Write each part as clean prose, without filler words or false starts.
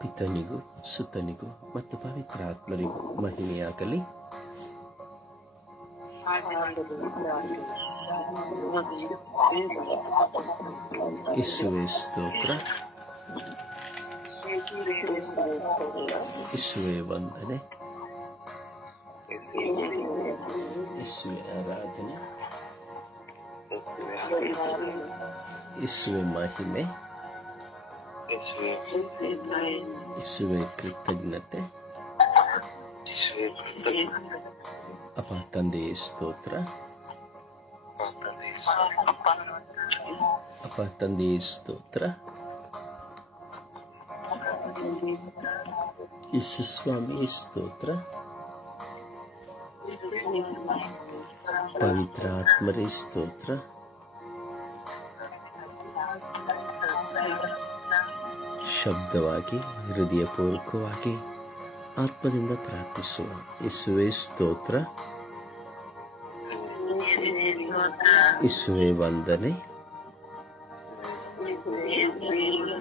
ಪಿತನಿಗೂ ಸುತನಿಗೂ ಮತ್ತು ಪವಿತ್ರ ಆತ್ಮರಿಗೂ ಮಹಿಮೆಯಾಗಲಿ. ಯೇಸುವೇ ಸ್ತೋತ್ರ, ಯೇಸುವೇ ವಂದನೆ, ಯೇಸುವೇ ಆರಾಧನೆ, ಯೇಸುವೇ ಮಹಿಮೆ, ಯೇಸುವೇ ಕೃತಜ್ಞತೆ. ಅಪ್ಪ ತಂದೆಯೇ ಸ್ತೋತ್ರ, ಅಪ್ಪ ತಂದೆಯೇ ಸ್ತೋತ್ರ. ಯೇಸು ಸ್ವಾಮಿಯೇ ಸ್ತೋತ್ರ, ಪವಿತ್ರ ಆತ್ಮರೇ ಸ್ತೋತ್ರ. ಶಬ್ದವಾಗಿ ಹೃದಯಪೂರ್ವಕವಾಗಿ ಆತ್ಮದಿಂದ ಪ್ರಾರ್ಥಿಸುವ ಯೇಸುವೇ ಸ್ತೋತ್ರ, ಯೇಸುವೇ ವಂದನೆ,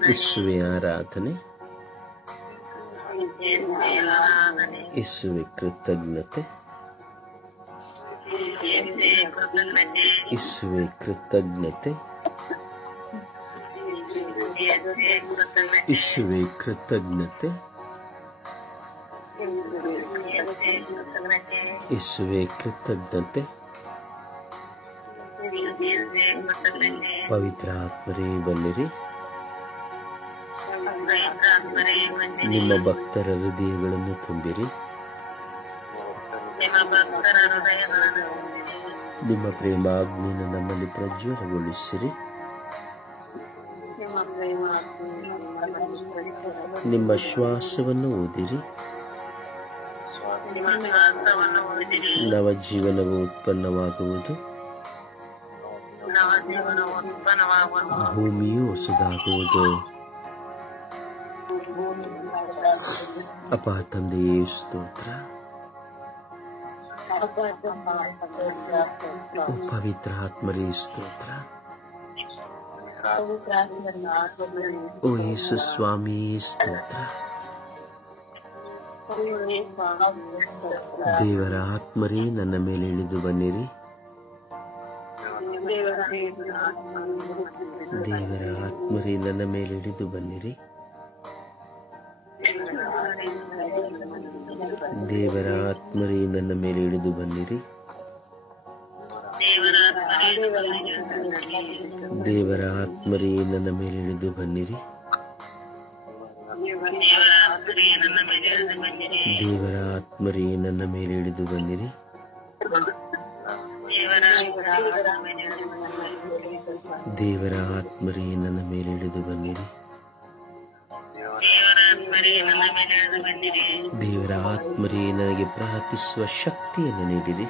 ಯೇಸುವೇ ಆರಾಧನೆ, ಯೇಸುವೇ ಕೃತಜ್ಞತೆ, ಯೇಸುವೇ ಕೃತಜ್ಞತೆ, ಯೇಸುವೇ ಕೃತಜ್ಞತೆ, ಯೇಸುವೇ ಕೃತಜ್ಞತೆ. ಪವಿತ್ರ ಆತ್ಮರೇ ಬನ್ನಿರಿ, ನಿಮ್ಮ ಭಕ್ತರ ಹೃದಯಗಳನ್ನು ತುಂಬಿರಿ, ನಿಮ್ಮ ಪ್ರೇಮಾಗ್ನಿಯನ್ನು ನಮ್ಮಲ್ಲಿ ಪ್ರಜ್ವಲಗೊಳಿಸಿರಿ, ನಿಮ್ಮ ಶ್ವಾಸವನ್ನು ಊದಿರಿ, ನವ ಜೀವನವು ಉತ್ಪನ್ನವಾಗುವುದು, ಭೂಮಿಯು ಹೊಸದಾಗುವುದು. ಅಪ್ಪ ತಂದೆಯೇ ಸ್ತೋತ್ರ, ಪವಿತ್ರ ಆತ್ಮರೇ ಸ್ತೋತ್ರ, ಓ ಯೇಸು ಸ್ವಾಮಿ ಸ್ತೋತ್ರ. ದೇವರ ಆತ್ಮರೇ ನನ್ನ ಮೇಲೆ ಇಳಿದು ಬನ್ನಿರಿ, ದೇವರ ಆತ್ಮರೇ ನನ್ನ ಮೇಲೆ ಇಳಿದು ಬನ್ನಿರಿ, ದೇವರ ಆತ್ಮರೇ ನನ್ನ ಮೇಲೆ ಇಳಿದು ಬನ್ನಿರಿ, ದೇವರ ಆತ್ಮರೇ ನನ್ನ ಮೇಲೆ ಇಳಿದು ಬನ್ನಿರಿ, ದೇವರ ಆತ್ಮರೇ ನನ್ನ ಮೇಲೆ ಇಳಿದು ಬನ್ನಿರಿ, ದೇವರ ಆತ್ಮರೇ ನನ್ನ ಮೇಲೆ ಇಳಿದು ಬನ್ನಿರಿ, ದೇವರ ಆತ್ಮರೇ ನನಗೆ ಪ್ರಾರ್ಥಿಸುವ ಶಕ್ತಿಯನ್ನು ನೀಡಿರಿ,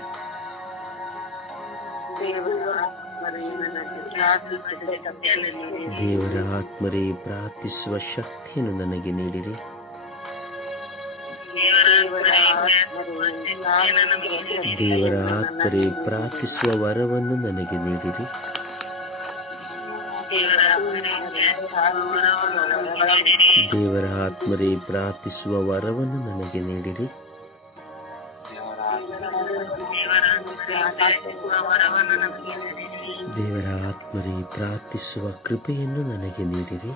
ದೇವರ ಆತ್ಮರೇ ಪ್ರಾರ್ಥಿಸುವ ಶಕ್ತಿಯನ್ನು ನನಗೆ ನೀಡಿರಿ, ದೇವರ ಆತ್ಮರೇ ಪ್ರಾರ್ಥಿಸುವ ವರವನ್ನು ನನಗೆ ನೀಡಿರಿ, ದೇವರ ಆತ್ಮರೇ ಪ್ರಾರ್ಥಿಸುವ ವರವನ್ನು ನನಗೆ ನೀಡಿರಿ, ದೇವರ ಆತ್ಮರೇ ಪ್ರಾರ್ಥಿಸುವ ಕೃಪೆಯನ್ನು ನನಗೆ ನೀಡಿರಿ,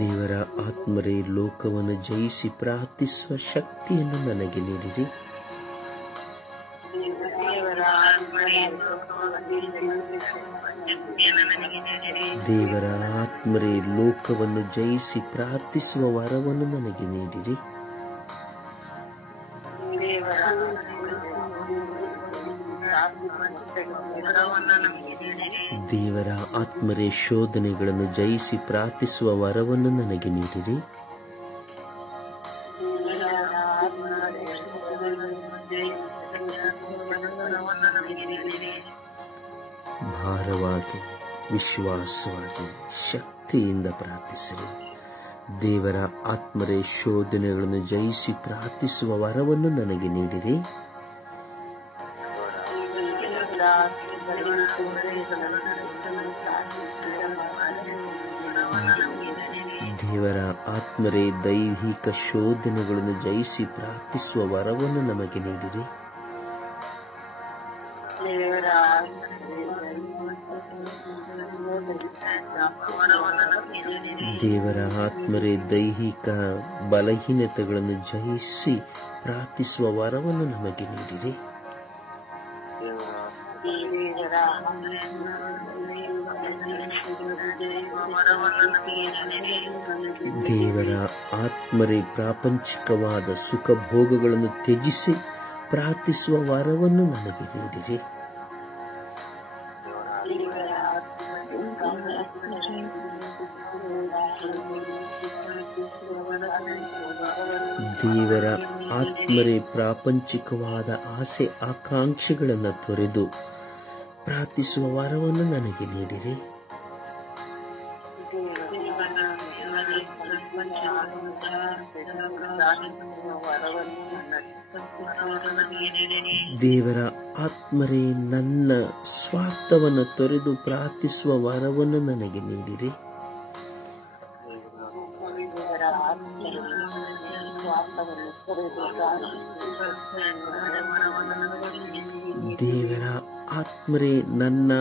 ದೇವರ ಆತ್ಮರೇ ಲೋಕವನ್ನು ಜಯಿಸಿ ಪ್ರಾರ್ಥಿಸುವ ಶಕ್ತಿಯನ್ನು ನನಗೆ ನೀಡಿರಿ, ದೇವರ ಆತ್ಮರೇ ಲೋಕವನ್ನು ಜಯಿಸಿ ಪ್ರಾರ್ಥಿಸುವ ವರವನ್ನು ನನಗೆ ನೀಡಿರಿ, ದೇವರ ಆತ್ಮರೇ ಶೋಧನೆಗಳನ್ನು ಜಯಿಸಿ ಪ್ರಾರ್ಥಿಸುವ ವರವನ್ನು ನನಗೆ ನೀಡಿರಿ, ಭಾರವಾಗಿ ವಿಶ್ವಾಸವಾಗಿ ಶಕ್ತಿಯಿಂದ ಪ್ರಾರ್ಥಿಸಿರಿ. ದೇವರ ಆತ್ಮರೇ ಶೋಧನೆಗಳನ್ನು ಜಯಿಸಿ ಪ್ರಾರ್ಥಿಸುವ ವರವನ್ನು ನನಗೆ ನೀಡಿರಿ, ದೇವರ ಆತ್ಮರೇ, ದೈಹಿಕ ಶೋಧನೆಗಳನ್ನು ಜಯಿಸಿ ಪ್ರಾರ್ಥಿಸುವ ವರವನ್ನು ನಮಗೆ ನೀಡಿರಿ. ದೇವರ ಆತ್ಮರೇ, ದೈಹಿಕ ಬಲಹೀನತೆಗಳನ್ನು ಜಯಿಸಿ ಪ್ರಾರ್ಥಿಸುವ ವರವನ್ನು ನಮಗೆ ನೀಡಿರಿ. ದೇವರ ಆತ್ಮರೇ, ಪ್ರಾಪಂಚಿಕವಾದ ಸುಖ ಭೋಗಗಳನ್ನು ತ್ಯಜಿಸಿ ಪ್ರಾರ್ಥಿಸುವ ವರವನ್ನು ನಮಗೆ ನೀಡಿರಿ. ದೇವರ ಆತ್ಮರೇ, ಪ್ರಾಪಂಚಿಕವಾದ ಆಸೆ ಆಕಾಂಕ್ಷೆಗಳನ್ನು ತೊರೆದು ಪ್ರಾರ್ಥಿಸುವ ವರವನ್ನು ನನಗೆ ನೀಡಿರಿ. ದೇವರ ಆತ್ಮರೇ, ನನ್ನ ಸ್ವಾರ್ಥವನ್ನು ತೊರೆದು ಪ್ರಾರ್ಥಿಸುವ ವರವನ್ನು ನನಗೆ ನೀಡಿರಿ. ದೇವರ ಆತ್ಮರೇ, ನನ್ನ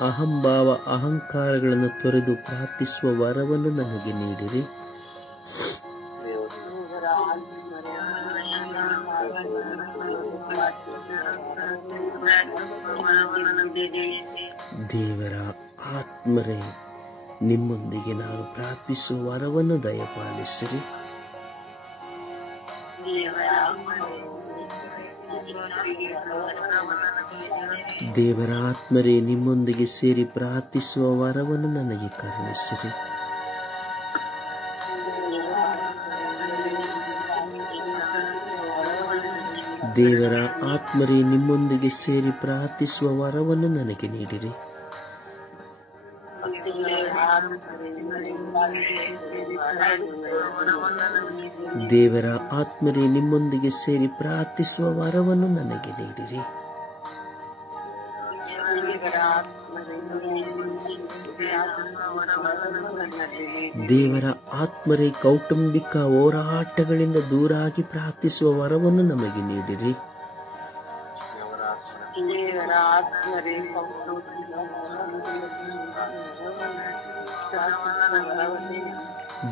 ಅಹಂಭಾವ ಅಹಂಕಾರಗಳನ್ನು ತೊರೆದು ಪ್ರಾರ್ಥಿಸುವ ವರವನ್ನು ನನಗೆ ನೀಡಿರಿ. ದೇವರ ಆತ್ಮರೇ, ನಿಮ್ಮೊಂದಿಗೆ ನಾನು ಪ್ರಾರ್ಥಿಸುವ ವರವನ್ನು ದಯಪಾಲಿಸಿರಿ. ದೇವರ ಆತ್ಮರೇ, ನಿಮ್ಮೊಂದಿಗೆ ಸೇರಿ ಪ್ರಾರ್ಥಿಸುವ ವರವನ್ನು ನನಗೆ ಕರುಣಿಸಿರಿ. ದೇವರ ಆತ್ಮರೇ, ನಿಮ್ಮೊಂದಿಗೆ ಸೇರಿ ಪ್ರಾರ್ಥಿಸುವ ವರವನ್ನು ನನಗೆ ನೀಡಿರಿ. ದೇವರ ಆತ್ಮರೇ, ನಿಮ್ಮೊಂದಿಗೆ ಸೇರಿ ಪ್ರಾರ್ಥಿಸುವ ವರವನ್ನು ನನಗೆ ನೀಡಿರಿ. ದೇವರ ಆತ್ಮರೇ, ಕೌಟುಂಬಿಕ ಹೋರಾಟಗಳಿಂದ ದೂರಾಗಿ ಪ್ರಾರ್ಥಿಸುವ ವರವನ್ನು ನಮಗೆ ನೀಡಿರಿ.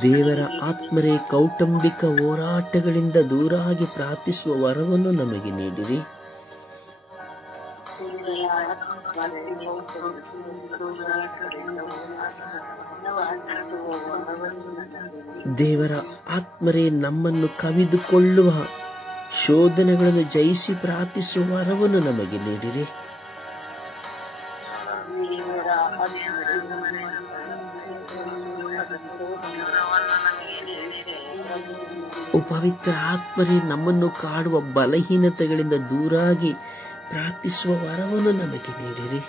ದೇವರ ಆತ್ಮರೇ, ಕೌಟುಂಬಿಕ ಹೋರಾಟಗಳಿಂದ ದೂರಾಗಿ ಪ್ರಾರ್ಥಿಸುವ ವರವನ್ನು ನಮಗೆ ನೀಡಿರಿ. ದೇವರ ಆತ್ಮರೇ, ನಮ್ಮನ್ನು ಕವಿದುಕೊಳ್ಳುವ ಶೋಧನೆಗಳನ್ನು ಜಯಿಸಿ ಪ್ರಾರ್ಥಿಸುವ ವರವನ್ನು ನಮಗೆ ನೀಡಿರಿ. ಪವಿತ್ರ ಆತ್ಮರೇ, ನಮ್ಮನ್ನು ಕಾಡುವ ಬಲಹೀನತೆಗಳಿಂದ ದೂರಾಗಿ ಪ್ರಾರ್ಥಿಸುವ ವರವನ್ನು ನಮಗೆ ನೀಡಿರಿ.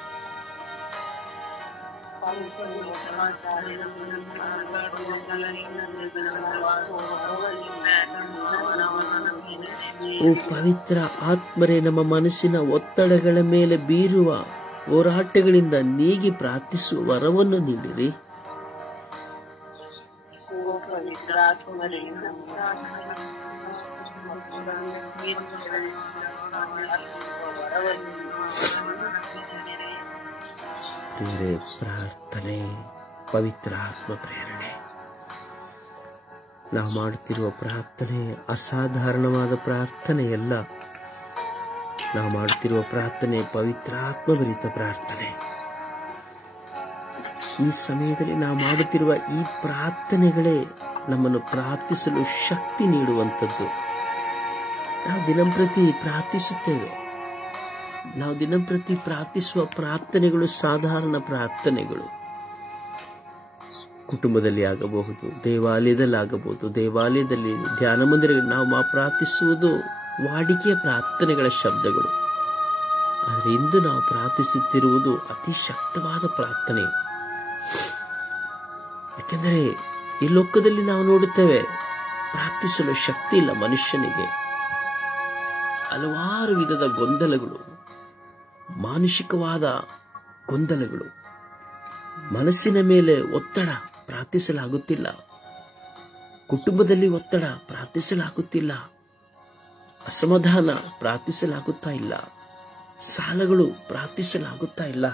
ಪವಿತ್ರ ಆತ್ಮರೇ, ನಮ್ಮ ಮನಸ್ಸಿನ ಒತ್ತಡಗಳ ಮೇಲೆ ಬೀರುವ ಹೋರಾಟಗಳಿಂದ ನೀಗಿ ಪ್ರಾರ್ಥಿಸುವ ವರವನ್ನು ನೀಡಿರಿ. ಪ್ರಾರ್ಥನೆ, ಪವಿತ್ರ ಆತ್ಮ ಪ್ರೇರಣೆ. ನಾವು ಮಾಡುತ್ತಿರುವ ಪ್ರಾರ್ಥನೆ ಅಸಾಧಾರಣವಾದ ಪ್ರಾರ್ಥನೆಯಲ್ಲ. ನಾವು ಮಾಡುತ್ತಿರುವ ಪ್ರಾರ್ಥನೆ ಪವಿತ್ರ ಆತ್ಮಭರಿತ ಪ್ರಾರ್ಥನೆ. ಈ ಸಮಯದಲ್ಲಿ ನಾವು ಮಾಡುತ್ತಿರುವ ಈ ಪ್ರಾರ್ಥನೆಗಳೇ ನಮ್ಮನ್ನು ಪ್ರಾರ್ಥಿಸಲು ಶಕ್ತಿ ನೀಡುವಂಥದ್ದು. ನಾವು ದಿನಂಪ್ರತಿ ಪ್ರಾರ್ಥಿಸುತ್ತೇವೆ. ನಾವು ದಿನಂಪ್ರತಿ ಪ್ರಾರ್ಥಿಸುವ ಪ್ರಾರ್ಥನೆಗಳು ಸಾಧಾರಣ ಪ್ರಾರ್ಥನೆಗಳು. ಕುಟುಂಬದಲ್ಲಿ ಆಗಬಹುದು, ದೇವಾಲಯದಲ್ಲಿ ಆಗಬಹುದು. ದೇವಾಲಯದಲ್ಲಿ, ಧ್ಯಾನ ಮಂದಿರದಲ್ಲಿ ನಾವು ಪ್ರಾರ್ಥಿಸುವುದು ವಾಡಿಕೆಯ ಪ್ರಾರ್ಥನೆಗಳ ಶಬ್ದಗಳು. ಆದರೆ ಇಂದು ನಾವು ಪ್ರಾರ್ಥಿಸುತ್ತಿರುವುದು ಅತಿ ಶಕ್ತವಾದ ಪ್ರಾರ್ಥನೆ. ಯಾಕೆಂದರೆ ಈ ಲೋಕದಲ್ಲಿ ನಾವು ನೋಡುತ್ತೇವೆ, ಪ್ರಾರ್ಥಿಸಲು ಶಕ್ತಿ ಇಲ್ಲ ಮನುಷ್ಯನಿಗೆ. ಹಲವಾರು ವಿಧದ ಗೊಂದಲಗಳು, ಮಾನಸಿಕವಾದ ಗೊಂದಲಗಳು, ಮನಸ್ಸಿನ ಮೇಲೆ ಒತ್ತಡ, ಪ್ರಾರ್ಥಿಸಲಾಗುತ್ತಿಲ್ಲ. ಕುಟುಂಬದಲ್ಲಿ ಒತ್ತಡ, ಪ್ರಾರ್ಥಿಸಲಾಗುತ್ತಿಲ್ಲ. ಅಸಮಾಧಾನ, ಪ್ರಾರ್ಥಿಸಲಾಗುತ್ತಾ ಇಲ್ಲ. ಸಾಲಗಳು, ಪ್ರಾರ್ಥಿಸಲಾಗುತ್ತಾ ಇಲ್ಲ.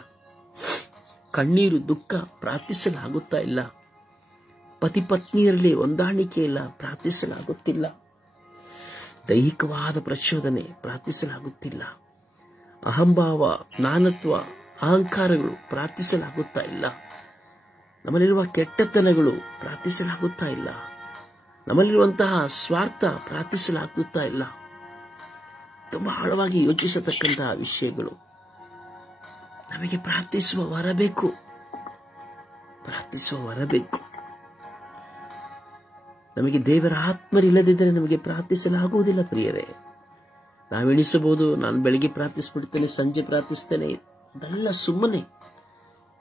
ಕಣ್ಣೀರು, ದುಃಖ, ಪ್ರಾರ್ಥಿಸಲಾಗುತ್ತಾ ಇಲ್ಲ. ಪತಿ ಪತ್ನಿಯರಲ್ಲಿ ಹೊಂದಾಣಿಕೆ ಇಲ್ಲ, ಪ್ರಾರ್ಥಿಸಲಾಗುತ್ತಿಲ್ಲ. ದೈಹಿಕವಾದ ಪ್ರಚೋದನೆ, ಪ್ರಾರ್ಥಿಸಲಾಗುತ್ತಿಲ್ಲ. ಅಹಂಭಾವ, ನಾನತ್ವ, ಅಹಂಕಾರಗಳು, ಪ್ರಾರ್ಥಿಸಲಾಗುತ್ತಾ ಇಲ್ಲ. ನಮ್ಮಲ್ಲಿರುವ ಕೆಟ್ಟತನಗಳು, ಪ್ರಾರ್ಥಿಸಲಾಗುತ್ತಾ ಇಲ್ಲ. ನಮ್ಮಲ್ಲಿರುವಂತಹ ಸ್ವಾರ್ಥ, ಪ್ರಾರ್ಥಿಸಲಾಗುತ್ತಾ ಇಲ್ಲ. ತುಂಬಾ ಆಳವಾಗಿ ಯೋಚಿಸತಕ್ಕಂತಹ ವಿಷಯಗಳು. ನಮಗೆ ಪ್ರಾರ್ಥಿಸುವ ವರ ಬೇಕು, ಪ್ರಾರ್ಥಿಸುವ ವರ ಬೇಕು. ನಮಗೆ ದೇವರ ಆತ್ಮರಿಲ್ಲದಿದ್ದರೆ ನಮಗೆ ಪ್ರಾರ್ಥಿಸಲಾಗುವುದಿಲ್ಲ ಪ್ರಿಯರೇ. ನಾವೆಣಿಸಬಹುದು, ನಾನು ಬೆಳಿಗ್ಗೆ ಪ್ರಾರ್ಥಿಸ್ಬಿಡ್ತೇನೆ, ಸಂಜೆ ಪ್ರಾರ್ಥಿಸ್ತೇನೆ. ಅದೆಲ್ಲ ಸುಮ್ಮನೆ.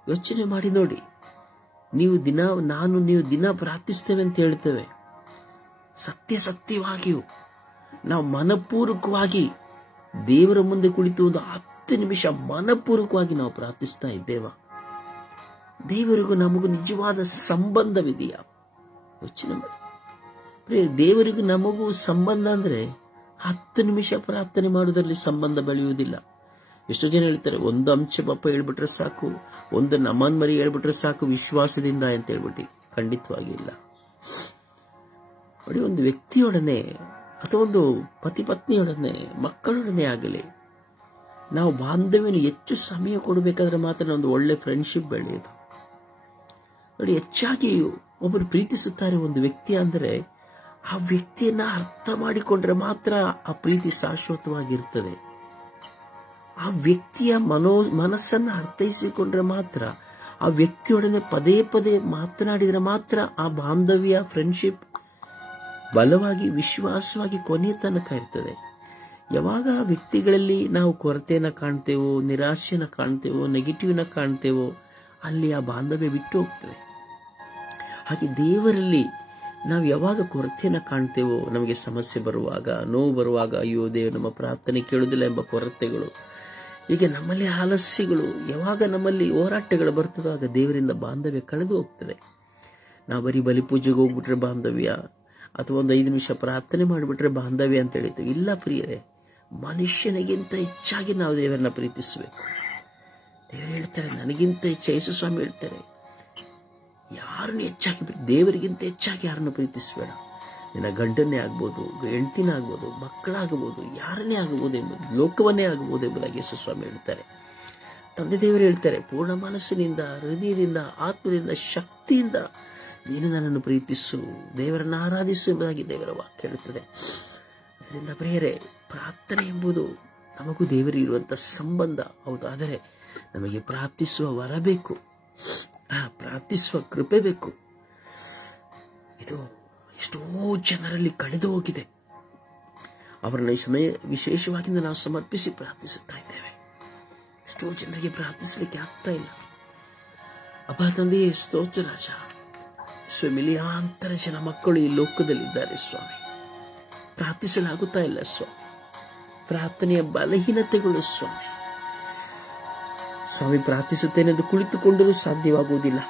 ಯೋಚನೆ ಮಾಡಿ ನೋಡಿ. ನೀವು ದಿನ ಪ್ರಾರ್ಥಿಸ್ತೇವೆ ಅಂತ ಹೇಳ್ತೇವೆ. ಸತ್ಯವಾಗಿಯೂ ನಾವು ಮನಪೂರ್ವಕವಾಗಿ ದೇವರ ಮುಂದೆ ಕುಳಿತು ಒಂದು 10 ನಿಮಿಷ ಮನಪೂರ್ವಕವಾಗಿ ನಾವು ಪ್ರಾರ್ಥಿಸ್ತಾ ಇದ್ದೇವಾ? ದೇವರಿಗೂ ನಮಗೂ ನಿಜವಾದ ಸಂಬಂಧವಿದೆಯಾ? ಯೋಚನೆ ಮಾಡಿ. ದೇವರಿಗೂ ನಮಗೂ ಸಂಬಂಧ ಅಂದ್ರೆ 10 ನಿಮಿಷ ಪ್ರಾರ್ಥನೆ ಮಾಡುವುದರಲ್ಲಿ ಸಂಬಂಧ ಬೆಳೆಯುವುದಿಲ್ಲ. ಎಷ್ಟೋ ಜನ ಹೇಳ್ತಾರೆ, ಒಂದು ಅಂಶ ಪಾಪ ಹೇಳ್ಬಿಟ್ರೆ ಸಾಕು, ಒಂದು ನಮನ್ ಮರಿ ಹೇಳ್ಬಿಟ್ರೆ ಸಾಕು ವಿಶ್ವಾಸದಿಂದ ಅಂತ ಹೇಳ್ಬಿಟ್ಟು. ಖಂಡಿತವಾಗಿ ಇಲ್ಲ. ನೋಡಿ, ಒಂದು ವ್ಯಕ್ತಿಯೊಡನೆ ಅಥವಾ ಒಂದು ಪತಿ ಪತ್ನಿಯೊಡನೆ, ಮಕ್ಕಳೊಡನೆ ಆಗಲಿ, ನಾವು ಬಾಂಧವ್ಯವನ್ನು ಹೆಚ್ಚು ಸಮಯ ಕೊಡಬೇಕಾದ್ರೆ ಮಾತ್ರ ಒಂದು ಒಳ್ಳೆ ಫ್ರೆಂಡ್ಶಿಪ್ ಬೆಳೆಯೋದು. ನೋಡಿ, ಹೆಚ್ಚಾಗಿ ಒಬ್ಬರು ಪ್ರೀತಿಸುತ್ತಾರೆ ಒಂದು ವ್ಯಕ್ತಿ ಅಂದರೆ ಆ ವ್ಯಕ್ತಿಯನ್ನ ಅರ್ಥ ಮಾಡಿಕೊಂಡ್ರೆ ಮಾತ್ರ ಆ ಪ್ರೀತಿ ಶಾಶ್ವತವಾಗಿರ್ತದೆ. ಆ ವ್ಯಕ್ತಿಯ ಮನಸ್ಸನ್ನು ಅರ್ಥೈಸಿಕೊಂಡ್ರೆ ಮಾತ್ರ, ಆ ವ್ಯಕ್ತಿಯೊಡನೆ ಪದೇ ಪದೇ ಮಾತನಾಡಿದ್ರೆ ಮಾತ್ರ ಆ ಬಾಂಧವ್ಯ, ಫ್ರೆಂಡ್ಶಿಪ್ ಬಲವಾಗಿ, ವಿಶ್ವಾಸವಾಗಿ ಕೊನೆಯ ತನಕ ಇರ್ತದೆ. ಯಾವಾಗ ಆ ವ್ಯಕ್ತಿಗಳಲ್ಲಿ ನಾವು ಕೊರತೆಯನ್ನ ಕಾಣ್ತೇವೋ, ನಿರಾಶೆನ ಕಾಣ್ತೇವೋ, ನೆಗೆಟಿವ್ನ ಕಾಣ್ತೇವೋ, ಅಲ್ಲಿ ಆ ಬಾಂಧವ್ಯ ಬಿಟ್ಟು ಹೋಗ್ತದೆ. ಹಾಗೆ ದೇವರಲ್ಲಿ ನಾವು ಯಾವಾಗ ಕೊರತೆಯನ್ನ ಕಾಣ್ತೇವೋ, ನಮಗೆ ಸಮಸ್ಯೆ ಬರುವಾಗ, ನೋವು ಬರುವಾಗ, ಅಯ್ಯೋ ದೇವರು ನಮ್ಮ ಪ್ರಾರ್ಥನೆ ಕೇಳುವುದಿಲ್ಲ ಎಂಬ ಕೊರತೆಗಳು, ಹೀಗೆ ನಮ್ಮಲ್ಲಿ ಆಲಸ್ಯಗಳು, ಯಾವಾಗ ನಮ್ಮಲ್ಲಿ ಹೋರಾಟಗಳು ಬರ್ತದೋ ಆಗ ದೇವರಿಂದ ಬಾಂಧವ್ಯ ಕಳೆದು ಹೋಗ್ತದೆ. ನಾವು ಬರೀ ಬಲಿಪೂಜೆಗೆ ಹೋಗ್ಬಿಟ್ರೆ ಬಾಂಧವ್ಯ, ಅಥವಾ ಒಂದು 5 ನಿಮಿಷ ಪ್ರಾರ್ಥನೆ ಮಾಡಿಬಿಟ್ರೆ ಬಾಂಧವ್ಯ ಅಂತ ಹೇಳ್ತೇವೆ. ಇಲ್ಲ ಪ್ರಿಯರೇ, ಮನುಷ್ಯನಿಗಿಂತ ಹೆಚ್ಚಾಗಿ ನಾವು ದೇವರನ್ನ ಪ್ರೀತಿಸಬೇಕು. ದೇವರು ಹೇಳ್ತಾರೆ, ನನಗಿಂತ ಹೆಚ್ಚು, ಯೇಸು ಸ್ವಾಮಿ ಹೇಳ್ತಾರೆ, ಯಾರನ್ನು ಹೆಚ್ಚಾಗಿ, ದೇವರಿಗಿಂತ ಹೆಚ್ಚಾಗಿ ಯಾರನ್ನು ಪ್ರೀತಿಸಬೇಡ. ನಿನ್ನ ಗಂಡನ್ನೇ ಆಗ್ಬೋದು, ಹೆಂಡತಿನ ಆಗ್ಬೋದು, ಮಕ್ಕಳಾಗಬಹುದು, ಯಾರನ್ನೇ ಆಗಬಹುದು ಎಂಬುದು, ಲೋಕವನ್ನೇ ಆಗಬಹುದು ಎಂಬುದಾಗಿ ಯೇಸು ಸ್ವಾಮಿ ಹೇಳ್ತಾರೆ. ತಂದೆ ದೇವರು ಹೇಳ್ತಾರೆ, ಪೂರ್ಣ ಮನಸ್ಸಿನಿಂದ, ಹೃದಯದಿಂದ, ಆತ್ಮದಿಂದ, ಶಕ್ತಿಯಿಂದ ನೀನು ನನ್ನನ್ನು ಪ್ರೀತಿಸು, ದೇವರನ್ನು ಆರಾಧಿಸು ಎಂಬುದಾಗಿ ದೇವರ ವಾಕ್ಯ ಹೇಳುತ್ತದೆ. ಅದರಿಂದ ಪ್ರಿಯರೇ, ಪ್ರಾರ್ಥನೆ ಎಂಬುದು ನಮಗೂ ದೇವರಿಗೆ ಇರುವಂತಹ ಸಂಬಂಧ ಹೌದು. ಆದರೆ ನಮಗೆ ಪ್ರಾರ್ಥಿಸುವ ವರ ಬೇಕು, ಪ್ರಾರ್ಥಿಸುವ ಕೃಪೆ ಬೇಕು. ಇದು ಎಷ್ಟೋ ಜನರಲ್ಲಿ ಕಳೆದು ಹೋಗಿದೆ. ಅವರನ್ನು ಈ ಸಮಯ ವಿಶೇಷವಾಗಿ ನಾವು ಸಮರ್ಪಿಸಿ ಪ್ರಾರ್ಥಿಸುತ್ತಾ ಇದ್ದೇವೆ. ಎಷ್ಟೋ ಜನರಿಗೆ ಪ್ರಾರ್ಥಿಸಲಿಕ್ಕೆ ಆಗ್ತಾ ಇಲ್ಲ. ಅಬ್ಬಾ ತಂದೆಯೇ, ಸ್ತೋತ್ರ ರಾಜ. ಮಿಲಿಯಾಂತರ ಜನ ಮಕ್ಕಳು ಈ ಲೋಕದಲ್ಲಿದ್ದಾರೆ ಸ್ವಾಮಿ, ಪ್ರಾರ್ಥಿಸಲಾಗುತ್ತಾ ಇಲ್ಲ ಸ್ವಾಮಿ. ಪ್ರಾರ್ಥನೆಯ ಬಲಹೀನತೆಗಳು ಸ್ವಾಮಿ. ಸ್ವಾಮಿ, ಪ್ರಾರ್ಥಿಸುತ್ತೇನೆಂದು ಕುಳಿತುಕೊಂಡರೂ ಸಾಧ್ಯವಾಗುವುದಿಲ್ಲ.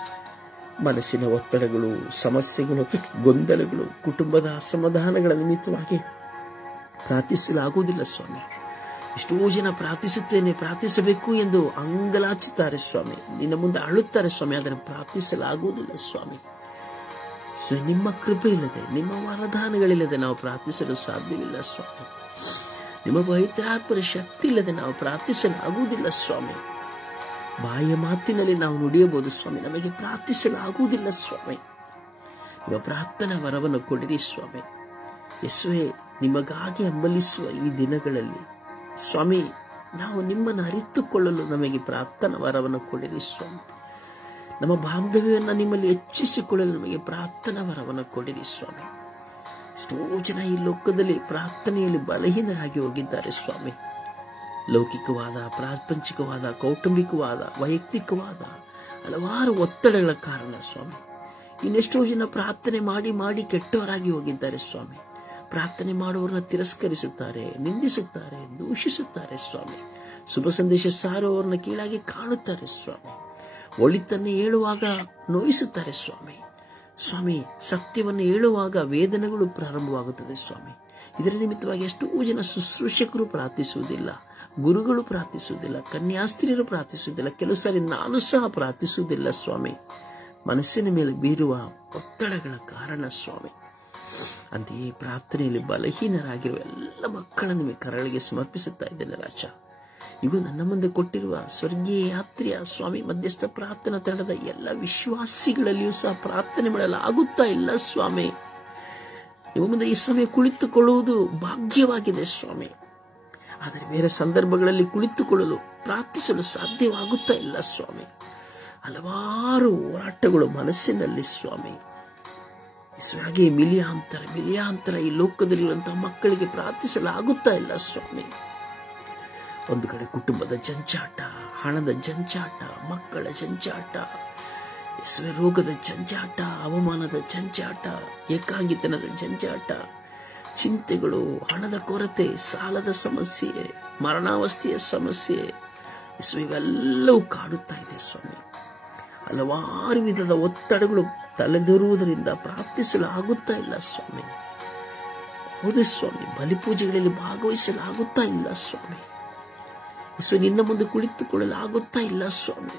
ಮನಸ್ಸಿನ ಒತ್ತಡಗಳು, ಸಮಸ್ಯೆಗಳು, ಗೊಂದಲಗಳು, ಕುಟುಂಬದ ಅಸಮಾಧಾನಗಳ ನಿಮಿತ್ತವಾಗಿ ಪ್ರಾರ್ಥಿಸಲಾಗುವುದಿಲ್ಲ ಸ್ವಾಮಿ. ಎಷ್ಟೋ ಜನ ಪ್ರಾರ್ಥಿಸಬೇಕು ಎಂದು ಅಂಗಲಾಚುತ್ತಾರೆ ಸ್ವಾಮಿ, ನಿನ್ನ ಮುಂದೆ ಅಳುತ್ತಾರೆ ಸ್ವಾಮಿ, ಆದರೆ ಪ್ರಾರ್ಥಿಸಲಾಗುವುದಿಲ್ಲ ಸ್ವಾಮಿ. ನಿಮ್ಮ ಕೃಪೆ ಇಲ್ಲದೆ, ನಿಮ್ಮ ವರದಾನಗಳಿಲ್ಲದೆ ನಾವು ಪ್ರಾರ್ಥಿಸಲು ಸಾಧ್ಯವಿಲ್ಲ ಸ್ವಾಮಿ. ನಿಮ್ಮ ಪವಿತ್ರಾತ್ಮರ ಶಕ್ತಿ ಇಲ್ಲದೆ ನಾವು ಪ್ರಾರ್ಥಿಸಲಾಗುವುದಿಲ್ಲ ಸ್ವಾಮಿ. ಬಾಯಿಯ ಮಾತಿನಲ್ಲಿ ನಾವು ನುಡಿಯಬಹುದು ಸ್ವಾಮಿ, ನಮಗೆ ಪ್ರಾರ್ಥಿಸಲಾಗುವುದಿಲ್ಲ ಸ್ವಾಮಿ. ನಿಮ್ಮ ಪ್ರಾರ್ಥನಾ ವರವನ್ನು ಕೊಡಿರಿ ಸ್ವಾಮಿ. ಯೇಸುವೇ, ನಿಮಗಾಗಿ ಹಂಬಲಿಸುವ ಈ ದಿನಗಳಲ್ಲಿ ಸ್ವಾಮಿ, ನಾವು ನಿಮ್ಮನ್ನು ಅರಿತುಕೊಳ್ಳಲು ನಮಗೆ ಪ್ರಾರ್ಥನಾ ವರವನ್ನು ಕೊಡಿರಿ ಸ್ವಾಮಿ. ನಮ್ಮ ಬಾಂಧವ್ಯವನ್ನು ನಿಮ್ಮಲ್ಲಿ ಹೆಚ್ಚಿಸಿಕೊಳ್ಳಲು ನಮಗೆ ಪ್ರಾರ್ಥನಾ ವರವನ್ನು ಕೊಡಿರಿ ಸ್ವಾಮಿ. ಎಷ್ಟೋ ಜನ ಈ ಲೋಕದಲ್ಲಿ ಪ್ರಾರ್ಥನೆಯಲ್ಲಿ ಬಲಹೀನರಾಗಿ ಹೋಗಿದ್ದಾರೆ ಸ್ವಾಮಿ. ಲೌಕಿಕವಾದ, ಪ್ರಾಪಂಚಿಕವಾದ, ಕೌಟುಂಬಿಕವಾದ, ವೈಯಕ್ತಿಕವಾದ ಹಲವಾರು ಒತ್ತಡಗಳ ಕಾರಣ ಸ್ವಾಮಿ. ಇನ್ನೆಷ್ಟೋ ಜನ ಪ್ರಾರ್ಥನೆ ಮಾಡಿ ಮಾಡಿ ಕೆಟ್ಟವರಾಗಿ ಹೋಗಿದ್ದಾರೆ ಸ್ವಾಮಿ. ಪ್ರಾರ್ಥನೆ ಮಾಡುವವರನ್ನ ತಿರಸ್ಕರಿಸುತ್ತಾರೆ, ನಿಂದಿಸುತ್ತಾರೆ, ದೂಷಿಸುತ್ತಾರೆ ಸ್ವಾಮಿ. ಶುಭ ಸಂದೇಶ ಸಾರುವವರನ್ನ ಕೀಳಾಗಿ ಕಾಣುತ್ತಾರೆ ಸ್ವಾಮಿ. ಒಳಿತನ್ನು ಹೇಳುವಾಗ ನೋಯಿಸುತ್ತಾರೆ ಸ್ವಾಮಿ. ಸ್ವಾಮಿ, ಸತ್ಯವನ್ನು ಹೇಳುವಾಗ ವೇದನೆಗಳು ಪ್ರಾರಂಭವಾಗುತ್ತದೆ ಸ್ವಾಮಿ. ಇದರ ನಿಮಿತ್ತವಾಗಿ ಎಷ್ಟೋ ಜನ ಶುಶ್ರೂಷಕರು ಪ್ರಾರ್ಥಿಸುವುದಿಲ್ಲ, ಗುರುಗಳು ಪ್ರಾರ್ಥಿಸುವುದಿಲ್ಲ, ಕನ್ಯಾಸ್ತ್ರೀಯರು ಪ್ರಾರ್ಥಿಸುವುದಿಲ್ಲ, ಕೆಲವು ಸಾರಿ ನಾನು ಸಹ ಪ್ರಾರ್ಥಿಸುವುದಿಲ್ಲ ಸ್ವಾಮಿ. ಮನಸ್ಸಿನ ಮೇಲೆ ಬೀರುವ ಒತ್ತಡಗಳ ಕಾರಣ ಸ್ವಾಮಿ. ಅಂತೆಯೇ ಪ್ರಾರ್ಥನೆಯಲ್ಲಿ ಬಲಹೀನರಾಗಿರುವ ಎಲ್ಲ ಮಕ್ಕಳನ್ನು ನಿಮಗೆ ಕರಳಿಗೆ ಸಮರ್ಪಿಸುತ್ತಾ ಇದ್ದೇನೆ ರಾಜ. ಇವು ನನ್ನ ಮುಂದೆ ಕೊಟ್ಟಿರುವ ಸ್ವರ್ಗೀಯ ಯಾತ್ರೆಯ ಸ್ವಾಮಿ ಮಧ್ಯಸ್ಥ ಪ್ರಾರ್ಥನಾ ತಂಡದ ಎಲ್ಲ ವಿಶ್ವಾಸಿಗಳಲ್ಲಿಯೂ ಸಹ ಪ್ರಾರ್ಥನೆ ಮಾಡಲಾಗುತ್ತಾ ಇಲ್ಲ ಸ್ವಾಮಿ. ನಿಮ್ಮ ಮುಂದೆ ಈ ಸಮಯ ಕುಳಿತುಕೊಳ್ಳುವುದು ಭಾಗ್ಯವಾಗಿದೆ ಸ್ವಾಮಿ. ಆದರೆ ಬೇರೆ ಸಂದರ್ಭಗಳಲ್ಲಿ ಕುಳಿತುಕೊಳ್ಳಲು ಪ್ರಾರ್ಥಿಸಲು ಸಾಧ್ಯವಾಗುತ್ತಾ ಇಲ್ಲ ಸ್ವಾಮಿ. ಹಲವಾರು ಹೋರಾಟಗಳು ಮನಸ್ಸಿನಲ್ಲಿ ಸ್ವಾಮಿ. ಹಾಗೆ ಮಿಲಿಯಾಂತರ ಈ ಲೋಕದಲ್ಲಿರುವಂತಹ ಮಕ್ಕಳಿಗೆ ಪ್ರಾರ್ಥಿಸಲಾಗುತ್ತಾ ಇಲ್ಲ ಸ್ವಾಮಿ. ಒಂದು ಕಡೆ ಕುಟುಂಬದ ಜಂಜಾಟ, ಹಣದ ಜಂಜಾಟ, ಮಕ್ಕಳ ಜಂಜಾಟ, ರೋಗದ ಜಂಜಾಟ, ಅವಮಾನದ ಜಂಜಾಟ, ಏಕಾಂಗಿತನದ ಜಂಜಾಟ, ಚಿಂತೆಗಳು, ಹಣದ ಕೊರತೆ, ಸಾಲದ ಸಮಸ್ಯೆ, ಮರಣಾವಸ್ಥೆಯ ಸಮಸ್ಯೆ, ಇವೆಲ್ಲವೂ ಕಾಡುತ್ತಾ ಇದೆ ಸ್ವಾಮಿ. ಹಲವಾರು ವಿಧದ ಒತ್ತಡಗಳು ತಲೆದೋರುವುದರಿಂದ ಪ್ರಾರ್ಥಿಸಲು ಆಗುತ್ತಾ ಇಲ್ಲ ಸ್ವಾಮಿ. ಹೌದು ಸ್ವಾಮಿ, ಬಲಿಪೂಜೆಗಳಲ್ಲಿ ಭಾಗವಹಿಸಲಾಗುತ್ತಾ ಇಲ್ಲ ಸ್ವಾಮಿ. ನಿನ್ನ ಮುಂದೆ ಕುಳಿತುಕೊಳ್ಳಲಾಗುತ್ತಾ ಇಲ್ಲ ಸ್ವಾಮಿ.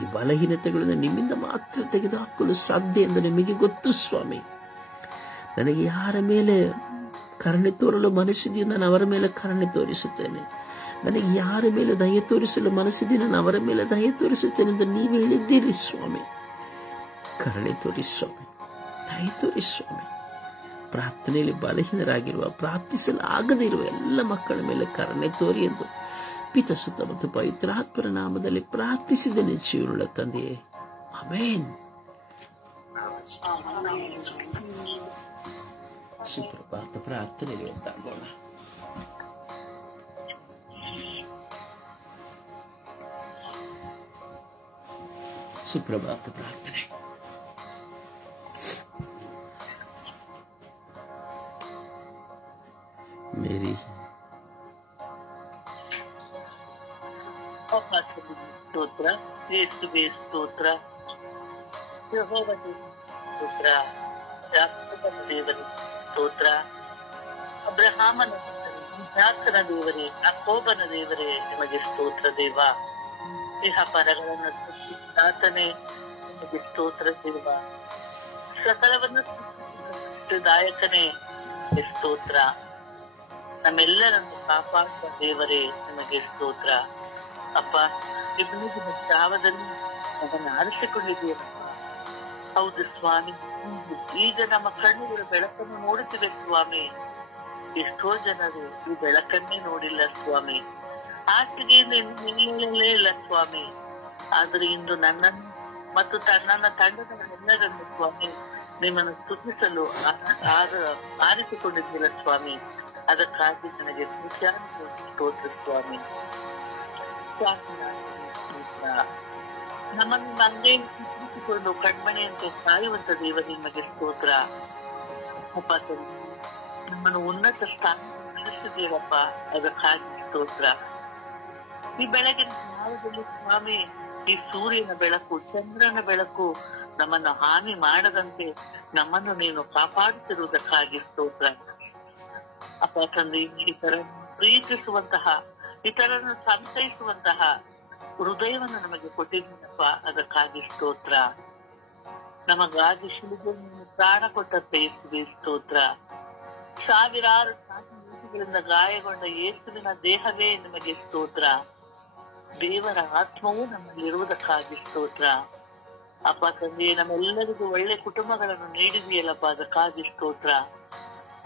ಈ ಬಲಹೀನತೆಗಳನ್ನು ನಿಮ್ಮಿಂದ ಮಾತ್ರ ತೆಗೆದುಹಾಕಲು ಸಾಧ್ಯ ಎಂದು ನಿಮಗೆ ಗೊತ್ತು ಸ್ವಾಮಿ. ನನಗೆ ಯಾರ ಮೇಲೆ ಕರುಣೆ ತೋರಲು ಮನಸ್ಸಿದೆಯೋ ನಾನು ಅವರ ಮೇಲೆ ಕರುಣೆ ತೋರಿಸುತ್ತೇನೆ. ನನಗೆ ಯಾರ ಮೇಲೆ ದಯೆ ತೋರಿಸಲು ಮನಸ್ಸಿದೆಯೋ ನಾನು ಅವರ ಮೇಲೆ ದಯೆ ತೋರಿಸುತ್ತೇನೆ ಎಂದು ನೀವು ಹೇಳಿದ್ದೀರಿ ಸ್ವಾಮಿ. ಕರುಣೆ ತೋರಿ ಸ್ವಾಮಿ, ದಯೆ ತೋರಿ ಸ್ವಾಮಿ. ಪ್ರಾರ್ಥನೆಯಲ್ಲಿ ಬಲಹೀನರಾಗಿರುವ, ಪ್ರಾರ್ಥಿಸಲಾಗದೇ ಇರುವ ಎಲ್ಲ ಮಕ್ಕಳ ಮೇಲೆ ಕರುಣೆ ತೋರಿ ಎಂದು ಪಿತ, ಸುತ್ತ ಮತ್ತು ಪವಿತ್ರಾತ್ಮರ ನಾಮದಲ್ಲಿ ಪ್ರಾರ್ಥಿಸಿದ್ದೇನೆ ಜೀವನುಳ್ಳ ತಂದೆಯೇ, ಆಮೆನ್. ಸುಪ್ರಭಾತ ಪ್ರಾರ್ಥನೆಯಲ್ಲಿ ಒಂದಾಗೋಣ. ಸುಪ್ರಭಾತ ಪ್ರಾರ್ಥನೆ. ಮೇರಿ ಸ್ತೋತ್ರ, ಯೇಸುವೇ ಸ್ತೋತ್ರ, ಯೆಹೋವನೇ ಸ್ತೋತ್ರ, ಯಾಕೋಬನ ದೇವರೇ ಸ್ತೋತ್ರ, ಅಬ್ರಹಾಮನ ಇಸಾಕನ ದೇವರೇ, ಯಾಕೋಬನ ದೇವರೇ, ನಿಮಗೆ ಸ್ತೋತ್ರ ದೇವ. ಇಹಪರಗಳನ್ನು ಸೃಷ್ಟಿಸಿದಾತನೇ, ನಿಮಗೆ ಸ್ತೋತ್ರ ದೇವ. ಸಕಲವನ್ನು ಸೃಷ್ಟಿದಾಯಕನೇ, ನಿಮಗೆ ಸ್ತೋತ್ರ. ನಮ್ಮೆಲ್ಲರನ್ನು ಕಾಪಾಡುವ ದೇವರೇ, ನಿಮಗೆ ಸ್ತೋತ್ರ. ಅಪ್ಪ, ಇಬ್ಬನಿಗಿನ ಜಾವದಲ್ಲಿ ನಮ್ಮನ್ನು ಆರಿಸಿಕೊಂಡಿದೆಯಪ್ಪ. ಹೌದು ಸ್ವಾಮಿ, ಈಗ ನಮ್ಮ ಕಣ್ಣುಗಳು ಬೆಳಕನ್ನು ನೋಡುತ್ತಿವೆ ಸ್ವಾಮಿ. ಎಷ್ಟೋ ಜನರು ಈ ಬೆಳಕನ್ನೇ ನೋಡಿಲ್ಲ ಸ್ವಾಮಿ. ಹಾಸಿಗೆಯಿಂದ ನಿಲ್ಲಲೇ ಇಲ್ಲ ಸ್ವಾಮಿ. ಆದ್ರೆ ಇಂದು ನನ್ನನ್ನು ಮತ್ತು ನನ್ನ ತಂಡದ ಎಲ್ಲರನ್ನು ಸ್ವಾಮಿ ನಿಮ್ಮನ್ನು ಸ್ತುತಿಸಲು ಆರಿಸಿಕೊಂಡಿದ್ದೀರ ಸ್ವಾಮಿ. ಅದಕ್ಕಾಗಿ ನನಗೆ ಸ್ತೋತ್ರ ಸ್ವಾಮಿ. ನಮ್ಮನ್ನು ನಂದೇ ಚಿತ್ರಿಸಿಕೊಂಡು ಕಣ್ಮನೆಯಂತೆ ಸಾಯುವಂತ ದೇವರ ನಿಮಗೆ ಸ್ತೋತ್ರ. ಅಪ್ಪ ತಂದೆ, ನಮ್ಮನ್ನು ಉನ್ನತ ಸ್ಥಾನ ನಡೆಸಿದ್ದೀರಪ್ಪ, ಅದಕ್ಕಾಗಿ ಸ್ತೋತ್ರ. ಈ ಬೆಳಗಿನ ಕಾಲದಲ್ಲಿ ಸ್ವಾಮಿ, ಈ ಸೂರ್ಯನ ಬೆಳಕು, ಚಂದ್ರನ ಬೆಳಕು ನಮ್ಮನ್ನು ಹಾನಿ ಮಾಡದಂತೆ ನಮ್ಮನ್ನು ನೀನು ಕಾಪಾಡುತ್ತಿರುವುದಕ್ಕಾಗಿ ಸ್ತೋತ್ರ. ಅಪ್ಪ ತಂದೆ, ಇತರ ಪ್ರೀತಿಸುವಂತಹ, ಇತರನ್ನು ಸಂತೈಸುವಂತಹ ಹೃದಯವನ್ನು ನಮಗೆ ಕೊಟ್ಟಿದ್ದೀನಪ್ಪ, ಅದಕ್ಕಾಗಿ ಸ್ತೋತ್ರ. ನಮಗಾಗಿ ಶಿಲುಬೆಯನ್ನು ಪ್ರಾಣ ಕೊಟ್ಟ ಯೇಸುವೇ ಸ್ತೋತ್ರ. ಸಾವಿರಾರು ಗಳಿಂದ ಗಾಯಗೊಂಡ ಯೇಸುವಿನ ದೇಹವೇ ನಿಮಗೆ ಸ್ತೋತ್ರ. ದೇವರ ಆತ್ಮವೂ ನಮ್ಮಲ್ಲಿ ಇರುವುದಕ್ಕಾಗಿ ಸ್ತೋತ್ರ. ಅಪ್ಪ ತಂದೆ, ನಮ್ಮೆಲ್ಲರಿಗೂ ಒಳ್ಳೆ ಕುಟುಂಬಗಳನ್ನು ನೀಡಿದೆಯಲ್ಲಪ್ಪ, ಅದಕ್ಕಾಗಿ ಸ್ತೋತ್ರ.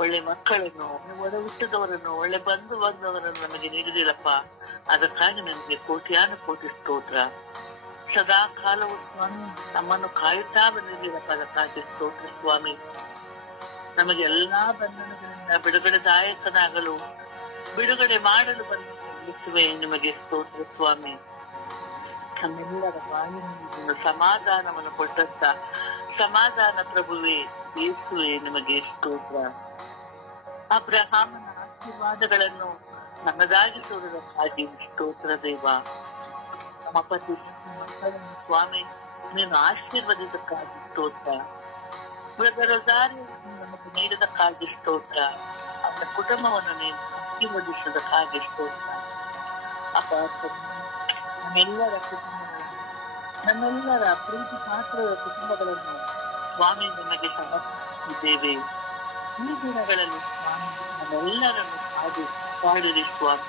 ಒಳ್ಳೆ ಮಕ್ಕಳನ್ನು, ಒಡ ಹುಟ್ಟಿದವರನ್ನು, ಒಳ್ಳೆ ಬಂಧು ಬಾಂಧವರನ್ನು ನಮಗೆ ನೀಡಿದಿಲ್ಲಪ್ಪ, ಅದಕ್ಕಾಗಿ ನನಗೆ ಕೋಟಿ ಸ್ತೋತ್ರ. ಸದಾ ಕಾಲವು ಸ್ವಾಮಿ ನಮ್ಮನ್ನು ಕಾಯುತ್ತಾ ಬಂದಿದ್ದೀರಪ್ಪ, ಅದಕ್ಕಾಗಿ ಸ್ತೋತ್ರ ಸ್ವಾಮಿ. ನಮಗೆ ಎಲ್ಲಾ ಬಂಧನಗಳಿಂದ ಬಿಡುಗಡೆದಾಯಕನಾಗಲು, ಬಿಡುಗಡೆ ಮಾಡಲು ಬಂದಿಸುವೆ ನಿಮಗೆ ಸ್ತೋತ್ರ ಸ್ವಾಮಿ. ನಮ್ಮೆಲ್ಲರ ಬಾಯಿನ ಸಮಾಧಾನವನ್ನು ಕೊಟ್ಟಂತ ಸಮಾಧಾನ ಪ್ರಭುವೇ, ಯೇಸುವೆ ನಿಮಗೆ ಸ್ತೋತ್ರ. ಅಬ್ರಹಾಮನ ಆಶೀರ್ವಾದಗಳನ್ನು ನನ್ನದಾಗಿ ತೋರಿದಕ್ಕಾಗಿ ಸ್ತೋತ್ರ ದೇವ. ನಮ್ಮ ಪತಿ ಮಕ್ಕಳನ್ನು ಸ್ವಾಮಿ ನೀನು ಆಶೀರ್ವದಿಸಕ್ಕಾಗಿ ಸ್ತೋತ್ರ. ಬ್ರದರದಾರಿ ನಮಗೆ ನೀಡಿದಕ್ಕಾಗಿ ಸ್ತೋತ್ರ. ಅವರ ಕುಟುಂಬವನ್ನು ನೀನು ಆಶೀರ್ವದಿಸೋದಕ್ಕಾಗಿ ಸ್ತೋತ್ರ. ಅಪ್ಪ ನಮ್ಮೆಲ್ಲರ ಕುಟುಂಬಗಳನ್ನು, ನಮ್ಮೆಲ್ಲರ ಪ್ರೀತಿ ಪಾತ್ರದ ಕುಟುಂಬಗಳನ್ನು ಸ್ವಾಮಿ ನಿಮಗೆ ಸಮರ್ಪಿಸಿದ್ದೇವೆ. ಈ ದಿನಗಳಲ್ಲಿ ಸ್ವಾಮಿ ನಮ್ಮೆಲ್ಲರನ್ನು ಕಾಡಿರಿ ಸ್ವಾಮಿ.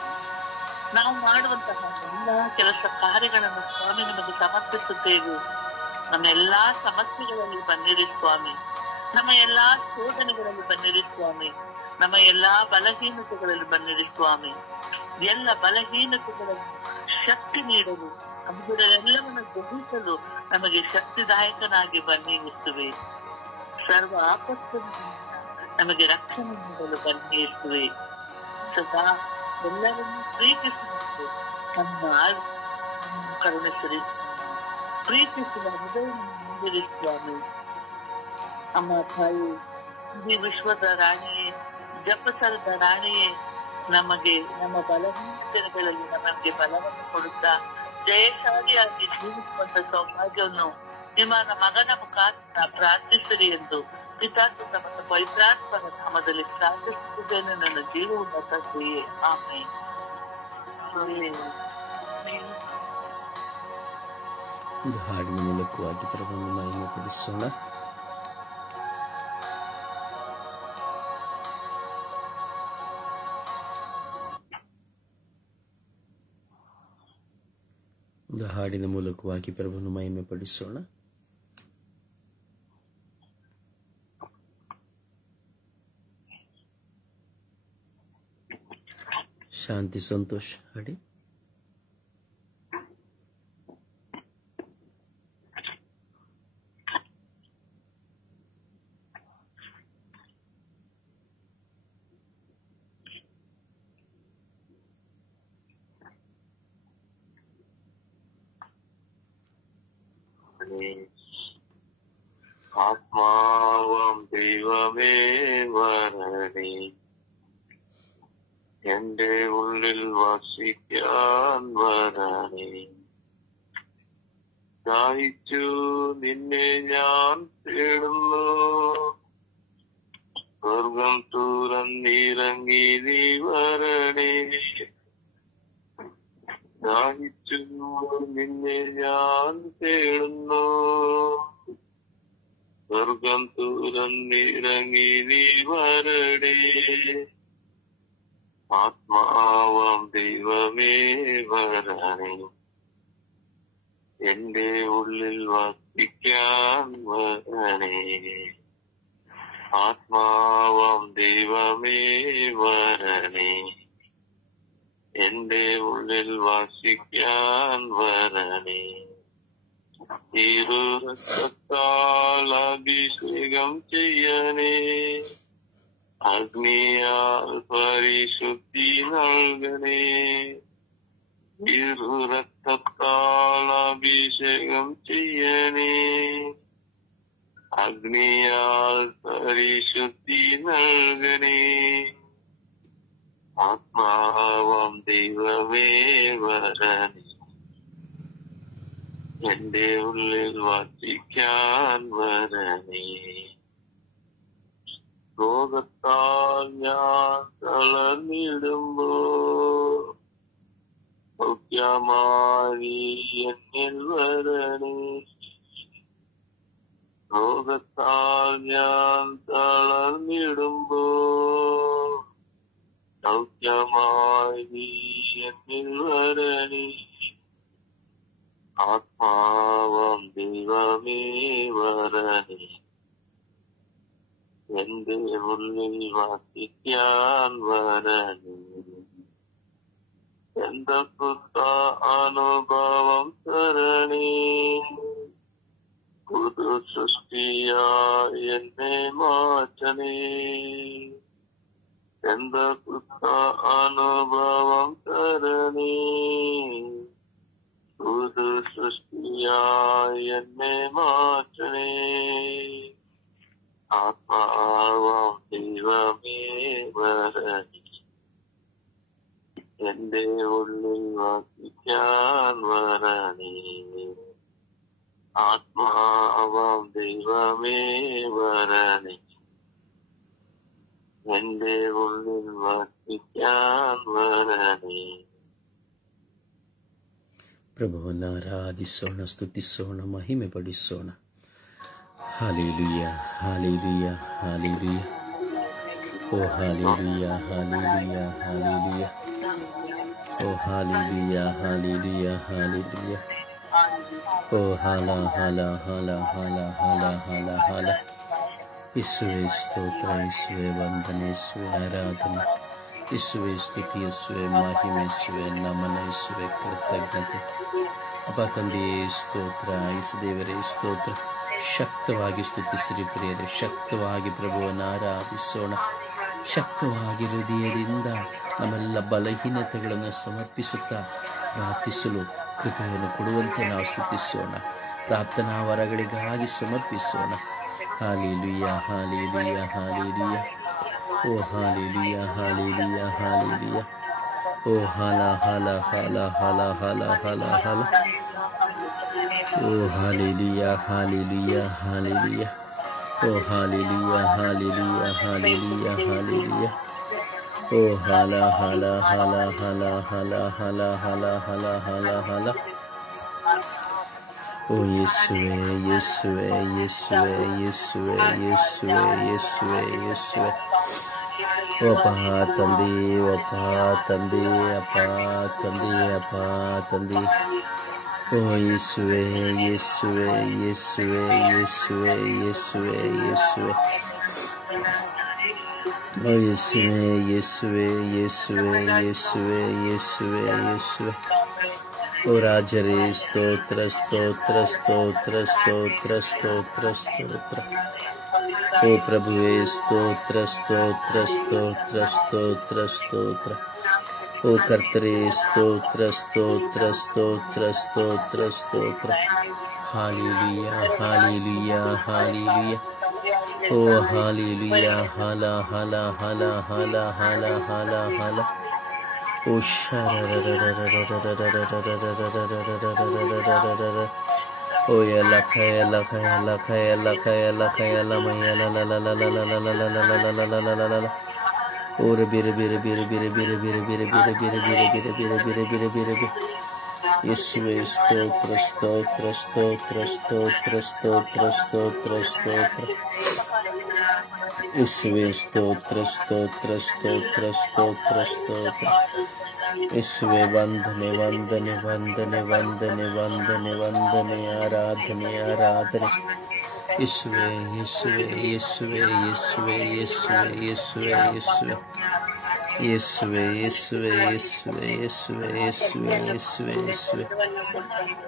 ನಾವು ಮಾಡುವಂತಹ ಎಲ್ಲ ಕೆಲಸ ಕಾರ್ಯಗಳನ್ನು ಸ್ವಾಮಿ ನಿಮಗೆ ಸಮರ್ಪಿಸುತ್ತೇವೆ. ನಮ್ಮ ಎಲ್ಲಾ ಸಮಸ್ಯೆಗಳಲ್ಲಿ ಬನ್ನಿರಿ ಸ್ವಾಮಿ. ನಮ್ಮ ಎಲ್ಲಾ ಶೋಧನೆಗಳಲ್ಲಿ ಬನ್ನಿರಿ ಸ್ವಾಮಿ. ನಮ್ಮ ಎಲ್ಲಾ ಬಲಹೀನತೆಗಳಲ್ಲಿ ಬನ್ನಿರಿ ಸ್ವಾಮಿ. ಎಲ್ಲ ಬಲಹೀನತೆಗಳನ್ನು ಶಕ್ತಿ ನೀಡಲು, ಅವುಗಳೆಲ್ಲವನ್ನು ಗ್ರಹಿಸಲು ನಮಗೆ ಶಕ್ತಿದಾಯಕನಾಗಿ ಬನ್ನಿ ಇರ್ತುವೆ. ಸರ್ವ ಆಪತ್ತುಗಳಿಂದ ನಮಗೆ ರಕ್ಷಣೆ ನೀಡಲು ಬನ್ನಿ ಇರ್ತುವೆ. ಸದಾ ಎಲ್ಲರನ್ನು ಪ್ರೀತಿಸುವಂತೆ ನಮ್ಮ ಕರುಣಿಸಿರಿ. ಪ್ರೀತಿಸುವ ಹೃದಯವನ್ನು ನೀಡಿರಿ ಸ್ವಾಮಿ. ಅಮ್ಮ ತಾಯಿ, ಈ ವಿಶ್ವದ ರಾಣಿಯೇ, ಜಪಸರದ ರಾಣಿಯೇ, ನಮಗೆ ನಮ್ಮ ಬಲಹೀನತೆಗಳಲ್ಲಿ ನಮಗೆ ಬಲವನ್ನು ಕೊಡುತ್ತಾ ಜಯಶಾಲಿಯಾಗಿ ಜೀವಿಸುವಂತ ಸೌಭಾಗ್ಯವನ್ನು ನಿಮ್ಮ ಮಗನ ಮುಖಾಂತರ ಪ್ರಾರ್ಥಿಸಿರಿ ಎಂದು ಪಿತಾಸುತ ಮತ್ತು ಪವಿತ್ರಾತ್ಮನ ನಾಮದಲ್ಲಿ ಪ್ರಾರ್ಥಿಸುತ್ತಿದ್ದೇನೆ. ನನ್ನ ಜೀವವುಳ್ಳ ತಂದೆಯೇ, ಆಮೆನ್. ಒಂದು ಹಾಡಿನ ಮೂಲಕವಾಗಿ ಪ್ರಭುವನ್ನು ಮಹಿಮೆಪಡಿಸೋಣ. ಒಂದು ಹಾಡಿನ ಮೂಲಕವಾಗಿ ಪ್ರಭುವನ್ನು ಮಹಿಮೆಪಡಿಸೋಣ. ಶಾಂತಿ ಸಂತೋಷ್ ಹಾಡಿ. ആത്മാവം ദൈവമേ വരണേ, എന്റെ ഉള്ളിൽ വസിക്കാൻ വരണേ. ദാഹിച്ചു നിന്നെ ഞാൻ തേടുന്നു, സ്വർഗം തുറന്നിറങ്ങി നീ വരണേ. ദാഹിച്ചു നിന്നെ ഞാൻ തേടുന്നു, സ്വർഗം തുറന്നിറങ്ങി നീ വരണേ. ആത്മാവാം ദൈവമേ വരണേ, എന്റെ ഉള്ളിൽ വസിക്കാൻ വരണേ. ആത്മാവാം ദൈവമേ വരണേ, എന്റെ ഉള്ളിൽ വസിക്കാൻ വരണേ. തിരുരക്തത്താൽ അഭിഷേകം ചെയ്യണേ, അഗ്നിയാൽ പരിശുദ്ധി നൽകണേ. തിരുരക്തത്താൽ അഭിഷേകം ചെയ്യണേ, അഗ്നിയാൽ പരിശുദ്ധി നൽകണേ. ആത്മാവാം ദൈവമേ വരണേ, എന്റെ ഉള്ളിൽ വസിക്കാൻ വരണേ. രോഗത്താൽ ഞാൻ തളർന്നിടുമ്പോ സൗഖ്യമായി എന്നിൽ വരണേ. രോഗത്താൽ ഞാൻ തളർന്നിടുമ്പോ സൗഖ്യമായി എന്നിൽ വരണേ. ആത്മാവാം ദൈവമേ വരണേ, എന്റെ ഉള്ളിൽ വസിക്കാൻ വരണേ. എന്തൊക്കെ അനുഭവം തരണേ, പുതു സൃഷ്ടിയായി എന്നെ മാറ്റണേ. എന്തൊക്കെ അനുഭവം തരണേ, പുതു സൃഷ്ടിയായി എന്നെ മാറ്റണേ. ആത്മാവാം ദൈവമേ വരണേ, എന്റെ ഉള്ളിൽ വസിക്കാൻ വരണേ. ആത്മാവാം ദൈവമേ വരണേ, എന്റെ ഉള്ളിൽ വസിക്കാൻ വരണേ. ಪ್ರಭುವನ್ನು ಆರಾಧಿಸೋಣ, ಸ್ತುತಿಸೋಣ, ಮಹಿಮೆ ಪಡಿಸೋಣ. Hallelujah, hallelujah, hallelujah. ಓ ಹಾಲೆಲೂಯ, ಹಾಲೆಲೂಯ, ಹಾಲೆಲೂಯ. ಓ ಹಾಲೆಲೂಯ, ಹಾಲೆಲೂಯ, ಹಾಲೆಲೂಯ. ಓ ಹಾಲ ಹಾಲ ಹಾಲ ಹಾಲ ಹಾಲ ಹಾಲ ಹಾಲ. ಯೇಸುವೇ ಸ್ತೋತ್ರ, ಯೇಸುವೇ ವಂದನೆ, ಯೇಸುವೇ ಆರಾಧನೆ, ಯೇಸುವೇ ಸ್ತುತಿ, ಯೇಸುವೇ ಮಹಿಮೆ, ಯೇಸುವೇ ನಮನ, ಯೇಸುವೇ ಕೃತಜ್ಞತೆ. ಅಪ್ಪ ತಂದೆಯೇ ಸ್ತೋತ್ರ, ಯೇಸು ದೇವರೇ ಸ್ತೋತ್ರ. ಶಕ್ತವಾಗಿ ಸ್ತುತಿಸಿರಿ ಪ್ರಿಯರೇ, ಶಕ್ತವಾಗಿ ಪ್ರಭುವನ್ನು ಆರಾಧಿಸೋಣ. ಶಕ್ತವಾಗಿ ಹೃದಯದಿಂದ ನಮ್ಮೆಲ್ಲ ಬಲಹೀನತೆಗಳನ್ನು ಸಮರ್ಪಿಸುತ್ತಾ ಪ್ರಾರ್ಥಿಸಲು ಕೃಪೆಯನ್ನು ಕೊಡುವಂತೆ ನಾವು ಸ್ತುತಿಸೋಣ. ಪ್ರಾರ್ಥನಾ ವರಗಳಿಗಾಗಿ ಸಮರ್ಪಿಸೋಣ. Hallelujah, hallelujah, hallelujah. ಓ ಹಾಲೆಲೂಯ, ಹಾಲೆಲೂಯ, ಹಾಲೆಲೂಯ. ಓ ಹಾಲ ಹಾಲ ಹಾಲ ಹಾಲ ಹಾಲ ಹಾಲ ಹಾಲ. ಓ ಹಾಲೆಲೂಯ, ಹಾಲೆಲೂಯ, ಹಾಲೆಲೂಯ. ಓ ಹಾಲೆಲೂಯ, ಹಾಲೆಲೂಯ, ಹಾಲೆಲೂಯ, ಹಾಲೆಲೂಯ. ಓ ಹಾಲ ಹಾಲ ಹಾಲ ಹಾಲ ಹಾಲ ಹಾಲ ಹಾಲ ಹಾಲ ಹಾಲ ಹಾಲ. ಓ ಯೇಸುವೆ, ಯೇಸುವೆ, ಯೇಸುವೆ, ಯೇಸುವೆ, ಯೇಸುವೆ, ಯೇಸುವೆ, ಯೇಸುವೆ. ಅಪ್ಪ ತಂದೆ, ಅಪ್ಪ ತಂದೆ, ಅಪ್ಪ ತಂದೆ, ಅಪ್ಪ ತಂದೆ. ಓ ಯೇಸುವೆ, ಯೇಸುವೆ, ಯೇಸುವೆ, ಯೇಸುವೆ, ಯೇಸುವೆ, ಯೇಸುವೆ. ಓ ಯೇಸುವೆ, ಯೇಸುವೆ, ಯೇಸುವೆ, ಯೇಸುವೆ, ಯೇಸುವೆ, ಯೇಸುವೆ. ಓ ರಾಜರೇ ಸ್ತೋತ್ರ, ಸ್ತೋತ್ರ, ಸ್ತೋತ್ರ, ಸ್ತೋತ್ರ, ಸ್ತೋತ್ರ, ಸ್ತೋತ್ರ. ಓ ಪ್ರಭುವೇ ಸ್ತೋತ್ರ, ಸ್ತೋತ್ರ, ಸ್ತೋತ್ರ, ಸ್ತೋತ್ರ, ಸ್ತೋತ್ರ. ಓ ಕರ್ತರೇ ಸ್ತೋತ್ರ, ಸ್ತೋತ್ರ, ಸ್ತೋತ್ರ, ಸ್ತೋತ್ರ, ಸ್ತೋತ್ರ. Hallelujah, hallelujah, hallelujah. ಓ ಹಾಲೆಲೂಯ, ಹಾಲ ಹಾಲ ಹಾಲ ಹಾಲ ಹಾಲ ಹಾಲ ಹಾಲ. ಓ ಓ ಎಲ್ಲ ಖಯ ಲಖ ಎಲ್ಲ ಖಯ ಲಖ ಎಲ್ಲ ಖಯ ಲಮಯ ಲಲಲಲಲಲಲಲಲಲಲಲಲಲಲಲಲಲ. ಓರ ಬಿರೆ ಬಿರೆ ಬಿರೆ ಬಿರೆ ಬಿರೆ ಬಿರೆ ಬಿರೆ ಬಿರೆ ಬಿರೆ ಬಿರೆ ಬಿರೆ ಬಿರೆ ಬಿರೆ ಬಿರೆ ಬಿರೆ ಬಿರೆ. ಯೇಸುವೇ ಸ್ತೋತ್ರ, ಸ್ತೋತ್ರ, ಸ್ತೋತ್ರ, ಸ್ತೋತ್ರ, ಸ್ತೋತ್ರ, ಸ್ತೋತ್ರ, ಸ್ತೋತ್ರ. ಯೇಸುವೇ ಸ್ತೋತ್ರ, ಸ್ತೋತ್ರ, ಸ್ತೋತ್ರ, ಸ್ತೋತ್ರ, ಸ್ತೋತ್ರ. ಯೇಸುವೇ ವಂದನೆ, ವಂದನೆ, ವಂದನೆ, ವಂದನೆ, ವಂದನೆ, ವಂದನೆ, ಆರಾಧನೆ, ಆರಾಧನೆ. ಯೇಸುವೇ, ಯೇಸುವೇ, ಯೇಸುವೇ, ಯೇಸುವೇ, ಯೇಸುವೇ, ಯೇಸುವೇ, ಯೇಸುವೇ. ಯೇಸುವೇ, ಯೇಸುವೇ, ಯೇಸುವೇ, ಯೇಸುವೇ, ಯೇಸುವೇ, ಯೇಸುವೇ, ಯೇಸುವೇ.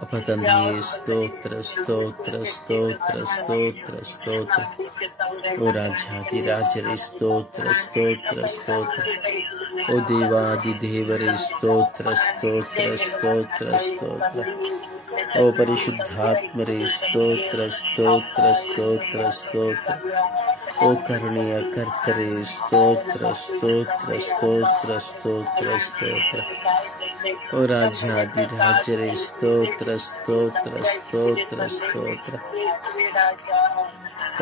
ಅಪ್ಪ ತಂದೆಯೇ ಸ್ತೋತ್ರ, ಸ್ತೋತ್ರ, ಸ್ತೋತ್ರ, ಸ್ತೋತ್ರ, ಸ್ತೋತ್ರ. ಓ ರಾಜಾಧಿರಾಜರೇ ಸ್ತೋತ್ರ, ಸ್ತೋತ್ರ, ಸ್ತೋತ್ರ. ಓ ದೇವಾದಿ ದೇವರೇ ಸ್ತೋತ್ರ, ಸ್ತೋತ್ರ, ಸ್ತೋತ್ರ, ಸ್ತೋತ್ರ. ಓ ಪರಿಶುದ್ಧಾತ್ಮರೇ ಸ್ತೋತ್ರ, ಸ್ತೋತ್ರ, ಸ್ತೋತ್ರ, ಸ್ತೋತ್ರ. ಓ ಕರುಣೆಯ ಕರ್ತರೇ ಸ್ತೋತ್ರ, ಸ್ತೋತ್ರ, ಸ್ತೋತ್ರ, ಸ್ತೋತ್ರ, ಸ್ತೋತ್ರ. ಓ ರಾಜಾಧಿರಾಜರೇ ಸ್ತೋತ್ರ, ಸ್ತೋತ್ರ, ಸ್ತೋತ್ರ, ಸ್ತೋತ್ರ.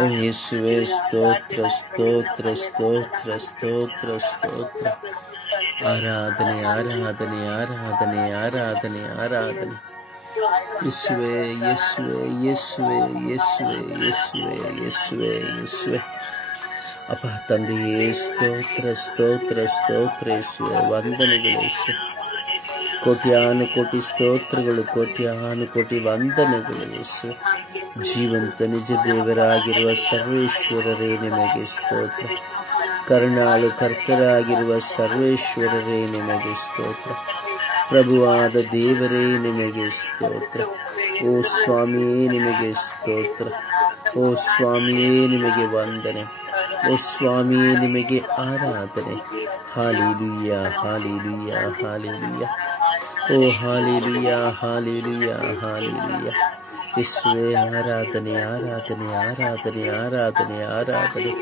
ಓ ಯೇಸುವೇ ಸ್ತೋತ್ರ, ಸ್ತೋತ್ರ, ಸ್ತೋತ್ರ, ಸ್ತೋತ್ರ, ಸ್ತೋತ್ರ. ಆರಾಧನೆ, ಆರಾಧನೆ, ಆರಾಧನೆ, ಆರಾಧನೆ, ಆರಾಧನೆ. ಯೇಸುವೇ, ಯೇಸುವೇ, ಯೇಸುವೇ, ಯೇಸುವೇ, ಯೇಸುವೇ, ಯೇಸುವೇ, ಯೇಸುವೇ. ಅಪ್ಪ ತಂದೆಯೇ ಸ್ತೋತ್ರ, ಸ್ತೋತ್ರ, ಸ್ತೋತ್ರ. ಯೇಸುವೇ ವಂದನೆಗಳು. ಯೇಸು ಕೋಟ್ಯಾನುಕೋಟಿ ಸ್ತೋತ್ರಗಳು, ಕೋಟ್ಯಾನುಕೋಟಿ ವಂದನೆಗಳು. ಯೇಸು ಜೀವಂತ ನಿಜ ದೇವರಾಗಿರುವ ಸರ್ವೇಶ್ವರರೇ ನಿಮಗೆ ಸ್ತೋತ್ರ. ಕರುಣಾಳು ಕರ್ತರಾಗಿರುವ ಸರ್ವೇಶ್ವರರೇ ನಿಮಗೆ ಸ್ತೋತ್ರ. ಪ್ರಭುವಾದ ದೇವರೇ ನಿಮಗೆ ಸ್ತೋತ್ರ. ಓ ಸ್ವಾಮಿಯೇ ನಿಮಗೆ ಸ್ತೋತ್ರ. ಓ ಸ್ವಾಮಿಯೇ ನಿಮಗೆ ವಂದನೆ. ಓ ಸ್ವಾಮಿಯೇ ನಿಮಗೆ ಆರಾಧನೆ. Hallelujah, hallelujah, hallelujah. ಓ ಹಾಲೆಲೂಯ, ಹಾಲೆಲೂಯ, ಹಾಲೆಲೂಯ. ಯೇಸುವೇ ಆರಾಧನೆ, ಆರಾಧನೆ, ಆರಾಧನೆ, ಆರಾಧನೆ, ಆರಾಧನೆ.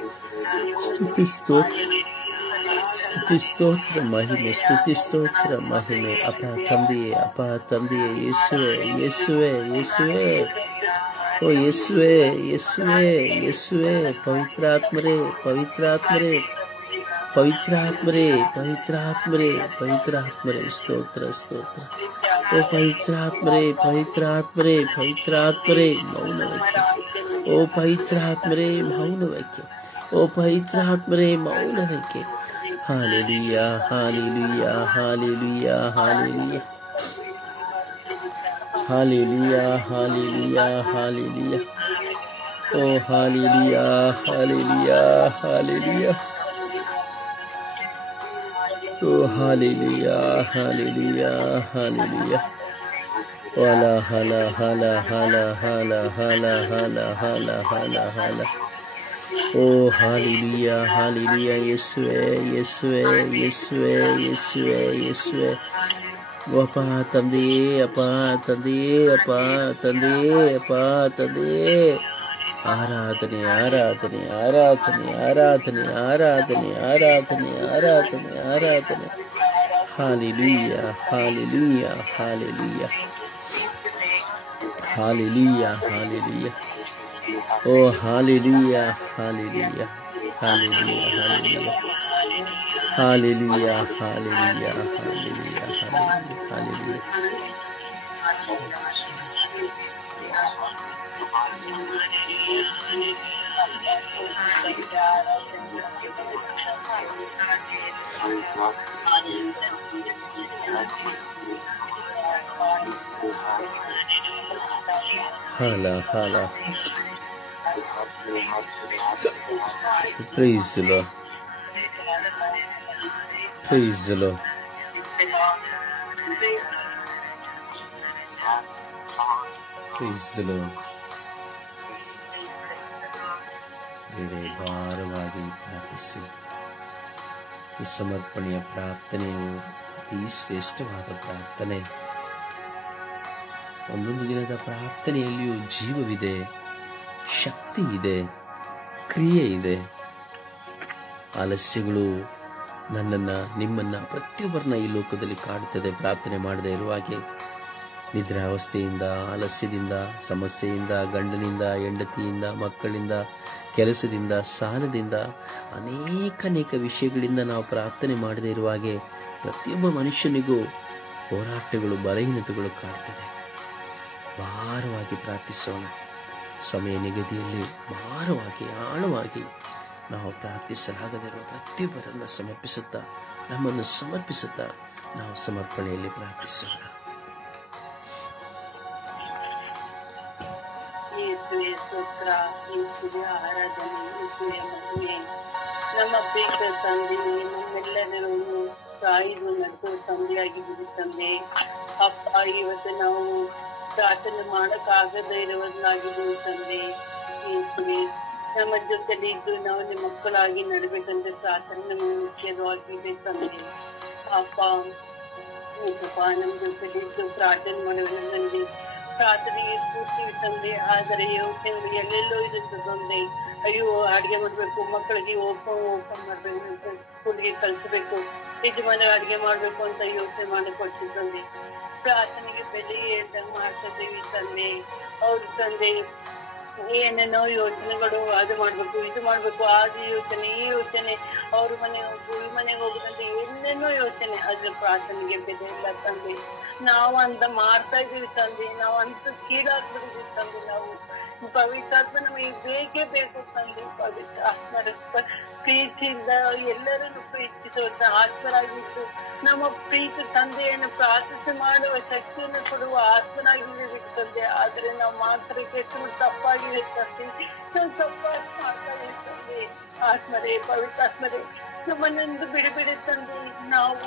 ಸ್ತುತಿ, ಸ್ತೋತ್ರ, ಸ್ತುತಿ ಸ್ತೋತ್ರ ಮಹಿಮೆ, ಸ್ತುತಿ ಸ್ತೋತ್ರ ಮಹಿಮೆ. ಅಪ್ಪ ತಂದೆಯೇ, ಅಪ್ಪ ತಂದೆಯೇ, ಯೇಸುವೆ ಯೇಸುವೆ ಯೇಸುವೆ, ಓ ಯೇಸುವೆ ಯೇಸುವೆ ಯೇಸುವೆ. ಪವಿತ್ರಾತ್ಮರೇ ಪವಿತ್ರಾತ್ಮರೇ ಪವಿತ್ರಾತ್ಮರೇ ಪವಿತ್ರಾತ್ಮರೇ ಪವಿತ್ರಾತ್ಮರೇ, ಸ್ತೋತ್ರ ಸ್ತೋತ್ರ. ಓ ಪವಿತ್ರಾತ್ಮರೇ ಪವಿತ್ರಾತ್ಮರೇ ಪವಿತ್ರಾತ್ಮರೇ, ಮೌನವಕ್ಕೆ. ಓ ಪವಿತ್ರಾತ್ಮರೇ ಮೌನವಕ್ಕೆ. ಓ ಪವಿತ್ರಾತ್ಮರೇ ಮೌನವಕ್ಕೆ. Hallelujah hallelujah hallelujah hallelujah hallelujah hallelujah hallelujah. ಓ ಹಾಲೆಲೂಯ ಹಾಲೆಲೂಯ ಹಾಲೆಲೂಯ. ಓ ಹಾಲೆಲೂಯ ಹಾಲೆಲೂಯ ಹಾಲೆಲೂಯ. ಹಲ ಹಲ ಹಲ ಹಲ ಹಲ ಹಲ ಹಲ ಹಲ ಹಲ ಹಲ. ಓ ಹಾಲೆಲೂಯ ಹಾಲೆಲೂಯ. ಯೇಸುವೆ ಯೇಸುವೆ ಯೇಸುವೆ ಯೇಸುವೆ ಯೇಸುವೆ. ಅಪ್ಪ ತಂದೆಯೇ, ಅಪ್ಪ ತಂದೆಯೇ, ಅಪ್ಪ ತಂದೆಯೇ, ಅಪ್ಪ ತಂದೆಯೇ. ಆರಾಧನೆ ಆರಾಧನೆ ಆರಾಧನೆ ಆರಾಧನೆ ಆರಾಧನೆ ಆರಾಧನೆ ಆರಾಧನೆ ಆರಾಧನೆ. Hallelujah hallelujah hallelujah hallelujah hallelujah. ಓ hallelujah hallelujah hallelujah hallelujah hallelujah hallelujah hallelujah hallelujah. Hala, hala. Praise the Lord. Praise the Lord. Praise the Lord. ಬೇರೆ ಭಾರವಾಗಿ ಪ್ರಾರ್ಥಿಸಿ. ಈ ಸಮರ್ಪಣೆಯ ಪ್ರಾರ್ಥನೆಯು ಅತಿ ಶ್ರೇಷ್ಠವಾದ ಪ್ರಾರ್ಥನೆ. ಒಂದೊಂದು ದಿನದ ಪ್ರಾರ್ಥನೆಯಲ್ಲಿಯೂ ಜೀವವಿದೆ, ಶಕ್ತಿ ಇದೆ, ಕ್ರಿಯೆ ಇದೆ. ಆಲಸ್ಯಗಳು ನನ್ನನ್ನ, ನಿಮ್ಮನ್ನ, ಪ್ರತಿಯೊಬ್ಬರನ್ನ ಈ ಲೋಕದಲ್ಲಿ ಕಾಡುತ್ತದೆ. ಪ್ರಾರ್ಥನೆ ಮಾಡದೇ ಇರುವಾಗೆ ನಿದ್ರಾವಸ್ಥೆಯಿಂದ, ಆಲಸ್ಯದಿಂದ, ಸಮಸ್ಯೆಯಿಂದ, ಗಂಡನಿಂದ, ಹೆಂಡತಿಯಿಂದ, ಮಕ್ಕಳಿಂದ, ಕೆಲಸದಿಂದ, ಸಾಲದಿಂದ, ಅನೇಕ ವಿಷಯಗಳಿಂದ ನಾವು ಪ್ರಾರ್ಥನೆ ಮಾಡದೇ ಇರುವಾಗೆ ಪ್ರತಿಯೊಬ್ಬ ಮನುಷ್ಯನಿಗೂ ಹೋರಾಟಗಳು, ಬಲಹೀನತೆಗಳು ಕಾಡ್ತದೆ. ಭಾರವಾಗಿ ಪ್ರಾರ್ಥಿಸೋಣ. ಸಮಯ ನಿಗದಿಯಲ್ಲಿ ಭಾರವಾಗಿ, ಆಳವಾಗಿ ನಾವು ಪ್ರಾರ್ಥಿಸಲಾಗದಿರುವ ಪ್ರತಿಯೊಬ್ಬರನ್ನು ಸಮರ್ಪಿಸುತ್ತಾ, ನಮ್ಮನ್ನು ಸಮರ್ಪಿಸುತ್ತಾ ನಾವು ಸಮರ್ಪಣೆಯಲ್ಲಿ ಪ್ರಾರ್ಥಿಸೋಣ. ನಮ್ಮ ಪ್ರೀತ ತಂದೆ, ನಮ್ಮೆಲ್ಲರೂ ಕಾಯ್ದು ನಡೆಸುವ ತಂದೆಯಾಗಿದ್ದೀವಿ ತಂದೆ. ಅಪ್ಪ, ಇವತ್ತು ನಾವು ಪ್ರಾರ್ಥನೆ ಮಾಡಕ್ಕಾಗದೇ ಇರುವುದಾಗಿದ್ದೀವಿ ತಂದೆ. ನಮ್ಮ ಜೊತೆಲಿ ಇದ್ದು ನಾವು ನಿಮ್ಮ ಮಕ್ಕಳಾಗಿ ನಡಬೇಕಂದ್ರೆ ಪ್ರಾರ್ಥನೆ ನಮಗೆ ಮುಖ್ಯವಾಗಿದೆ ತಂದೆ. ಅಪ್ಪ ನಮ್ಮ ಜೊತೆಲಿ ಇದ್ದು ಪ್ರಾರ್ಥನೆ ಮಾಡುವುದರಲ್ಲಿ ಪ್ರಾರ್ಥನೆಗೆ ಕೂರ್ತೀವಿ ತಂದೆ. ಆದರೆ ಯೋಚನೆಗಳು ಎಲ್ಲೆಲ್ಲೋ ಇರುತ್ತೆ ತಂದೆ. ಅಯ್ಯೋ, ಅಡಿಗೆ ಮಾಡ್ಬೇಕು, ಮಕ್ಕಳಿಗೆ ಓಪನ್ ಮಾಡ್ಬೇಕು, ಸ್ಕೂಲ್ಗೆ ಕಳ್ಸಬೇಕು, ಯಜಮಾನ ಅಡಿಗೆ ಮಾಡ್ಬೇಕು ಅಂತ ಯೋಚನೆ ಮಾಡಿಕೊಡ್ತೀವಿ ತಂದೆ. ಪ್ರಾರ್ಥನೆಗೆ ಬೆಲೆ ಮಾಡ್ತಿದ್ದೀವಿ ತಂದೆ. ಅವ್ರು ತಂದೆ ಏನೇನೋ ಯೋಚನೆಗಳು, ಅದು ಮಾಡ್ಬೇಕು, ಇದು ಮಾಡ್ಬೇಕು, ಅದು ಯೋಚನೆ, ಈ ಯೋಚನೆ, ಅವ್ರ ಮನೆ ಹೋಗು, ಈ ಮನೆಗೆ ಹೋಗುದಂತ ಏನೇನೋ ಯೋಚನೆ. ಅದ್ರ ಪ್ರಾರ್ಥನೆಗೆ ಬೆಲೆ ಇಲ್ಲ ತಂದೆ. ನಾವು ಅಂತ ಮಾಡ್ತಾ ಇದೀವಿ ತಂದೆ. ನಾವು ಅಂತ ಕೀಳಾಗ್ಬಿಟ್ಟಿದೀವಿ ತಂದೆ. ನಾವು ಪವಿತ್ರಾತ್ಮ ನಮಗೆ ಬೇಕೇ ಬೇಕು ತಂದೆ. ಪವಿತ್ರ ಆತ್ಮರ ಪ್ರೀತಿಯಿಂದ ಎಲ್ಲರನ್ನು ಪ್ರೀತಿಸುವಂತ ಆತ್ಮರಾಗಿದ್ದು ನಮ್ಮ ಪ್ರೀತಿ ತಂದೆಯನ್ನು ಪ್ರಾರ್ಥನೆ ಮಾಡುವ ಶಕ್ತಿಯನ್ನು ಕೊಡುವ ಆತ್ಮನಾಗಿರ್ಬೇಕು ತಂದೆ. ಆದ್ರೆ ನಾವು ಮಾತ್ರ ಕೆಟ್ಟು ತಪ್ಪಾಗಿದೆ ತಂದೆ. ನಾವು ತಪ್ಪಾಗಿ ಮಾಡ್ತಾ ಇದೀವಿ ತಂದೆ. ಆತ್ಮರೇ, ಪವಿತ್ರಾತ್ಮರೇ, ನಮ್ಮನ್ನೆಂದು ಬಿಡಿ ತಂದೆ. ನಾವು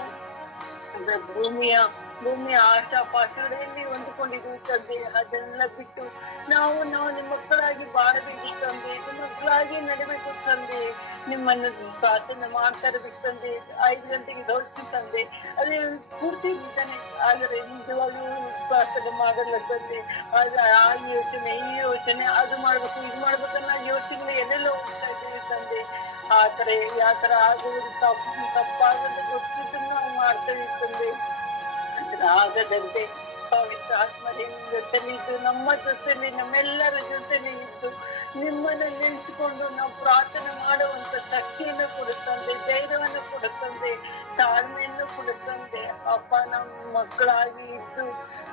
ಭೂಮಿಯ ಭೂಮಿ ಆಶಾ ಪಾಶಗಳಲ್ಲಿ ಹೊಂದಿಕೊಂಡಿದ್ದೀವಿ ತಂದೆ. ಅದನ್ನೆಲ್ಲ ಬಿಟ್ಟು ನಾವು ನಿಮ್ಮ ಮಕ್ಕಳಾಗಿ ಬಾಳಬೇಕು ತಂದೆ, ನಿಮ್ಮ ಮಕ್ಕಳಾಗಿ ನಡಬೇಕು ತಂದೆ. ನಿಮ್ಮನ್ನು ಪ್ರಾರ್ಥನೆ ಮಾಡ್ತಾ ಇರಬೇಕು ತಂದೆ. 5 ಗಂಟೆಗೆ ಹೊರಟು ತಂದೆ, ಅದೇ ಪೂರ್ತಿ ಇದ್ದಾನೆ. ಆದರೆ ನಿಜವಾಗಿಯೂ ಪ್ರಾರ್ಥನೆ ಮಾಡಲ್ಲ ತಂದೆ. ಆದ್ರೆ ಆ ಯೋಚನೆ ಈ ಯೋಚನೆ, ಅದು ಮಾಡ್ಬೇಕು ಇದು ಮಾಡ್ಬೇಕನ್ನ ಯೋಚನೆ ಎಲ್ಲೆಲ್ಲ ಹೋಗ್ತಾ ಇದ್ದೀವಿ ತಂದೆ. ಯಾತರ ಆಗುವುದು ತಪ್ಪಾಗಲು ಗೊತ್ತಿದ್ದು ನಾವು ಮಾಡ್ತೇವೆ ತಂದೆ. ಆಗದಂತೆ ಪವಿತ್ರ ಆತ್ಮರೇ ನಿಮ್ಮ ಜೊತೆಲಿದ್ದು, ನಮ್ಮ ಜೊತೆಲಿ, ನಮ್ಮೆಲ್ಲರ ಜೊತೆಲಿ ಇದ್ದು ನಿಮ್ಮನ್ನು ನೆನೆಸಿಕೊಂಡು ನಾವು ಪ್ರಾರ್ಥನೆ ಮಾಡುವಂತ ಶಕ್ತಿಯನ್ನು ಕೊಡುತ್ತಂದೆ, ಧೈರ್ಯವನ್ನು ಕೊಡುತ್ತಂದೆ, ತಾಳ್ಮೆಯನ್ನು ಕೊಡುತ್ತಂದೆ. ಅಪ್ಪ, ನಮ್ಮ ಮಕ್ಕಳಾಗಿ ಇದ್ದು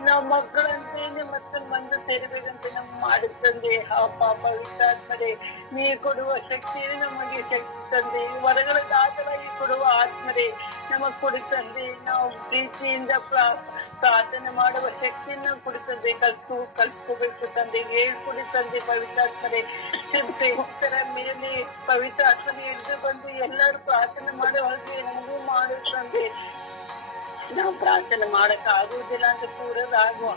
ನಾವು ಮಕ್ಕಳಂತೆ ಮತ್ತೆ ಬಂದು ಸೇರಬೇಕಂತ ನಮ್ಗೆ ಮಾಡುತ್ತಂದೆ. ಅಪ್ಪ ಪವಿತ್ರಾತ್ಮರೇ, ನೀವು ಕೊಡುವ ಶಕ್ತಿಯೇ ನಮಗೆ ಶಕ್ತಿ ತಂದೆ. ಹೊರಗಡೆ ದಾಖಲಾಗಿ ಕೊಡುವ ಆತ್ಮರೇ ನಮಗ್ ಕೊಡುತ್ತಂದೆ. ನಾವು ಪ್ರೀತಿಯಿಂದ ಪ್ರಾರ್ಥನೆ ಮಾಡುವ ಶಕ್ತಿಯನ್ನು ಕೊಡುತ್ತದೆ. ಕಲ್ಸ್ಕೋಬೇಕು ತಂದೆ, ಹೇಳ್ಕೊಡುತ್ತಂದೆ. ಪವಿತ್ರಾತ್ಮರೇ, ಶ್ರೇಷ್ಠರ ಮೇಲೆ ಪವಿತ್ರ ಆತ್ಮನೆ ಹಿಡಿದು ಬಂದು ಎಲ್ಲರೂ ಪ್ರಾರ್ಥನೆ ಮಾಡೋ ಹಾಗೆ ನಮಗೂ ಮಾಡುತ್ತಂದೆ. ನಾವು ಪ್ರಾರ್ಥನೆ ಮಾಡಕ್ ಆಗುವುದಿಲ್ಲ ಅಂತ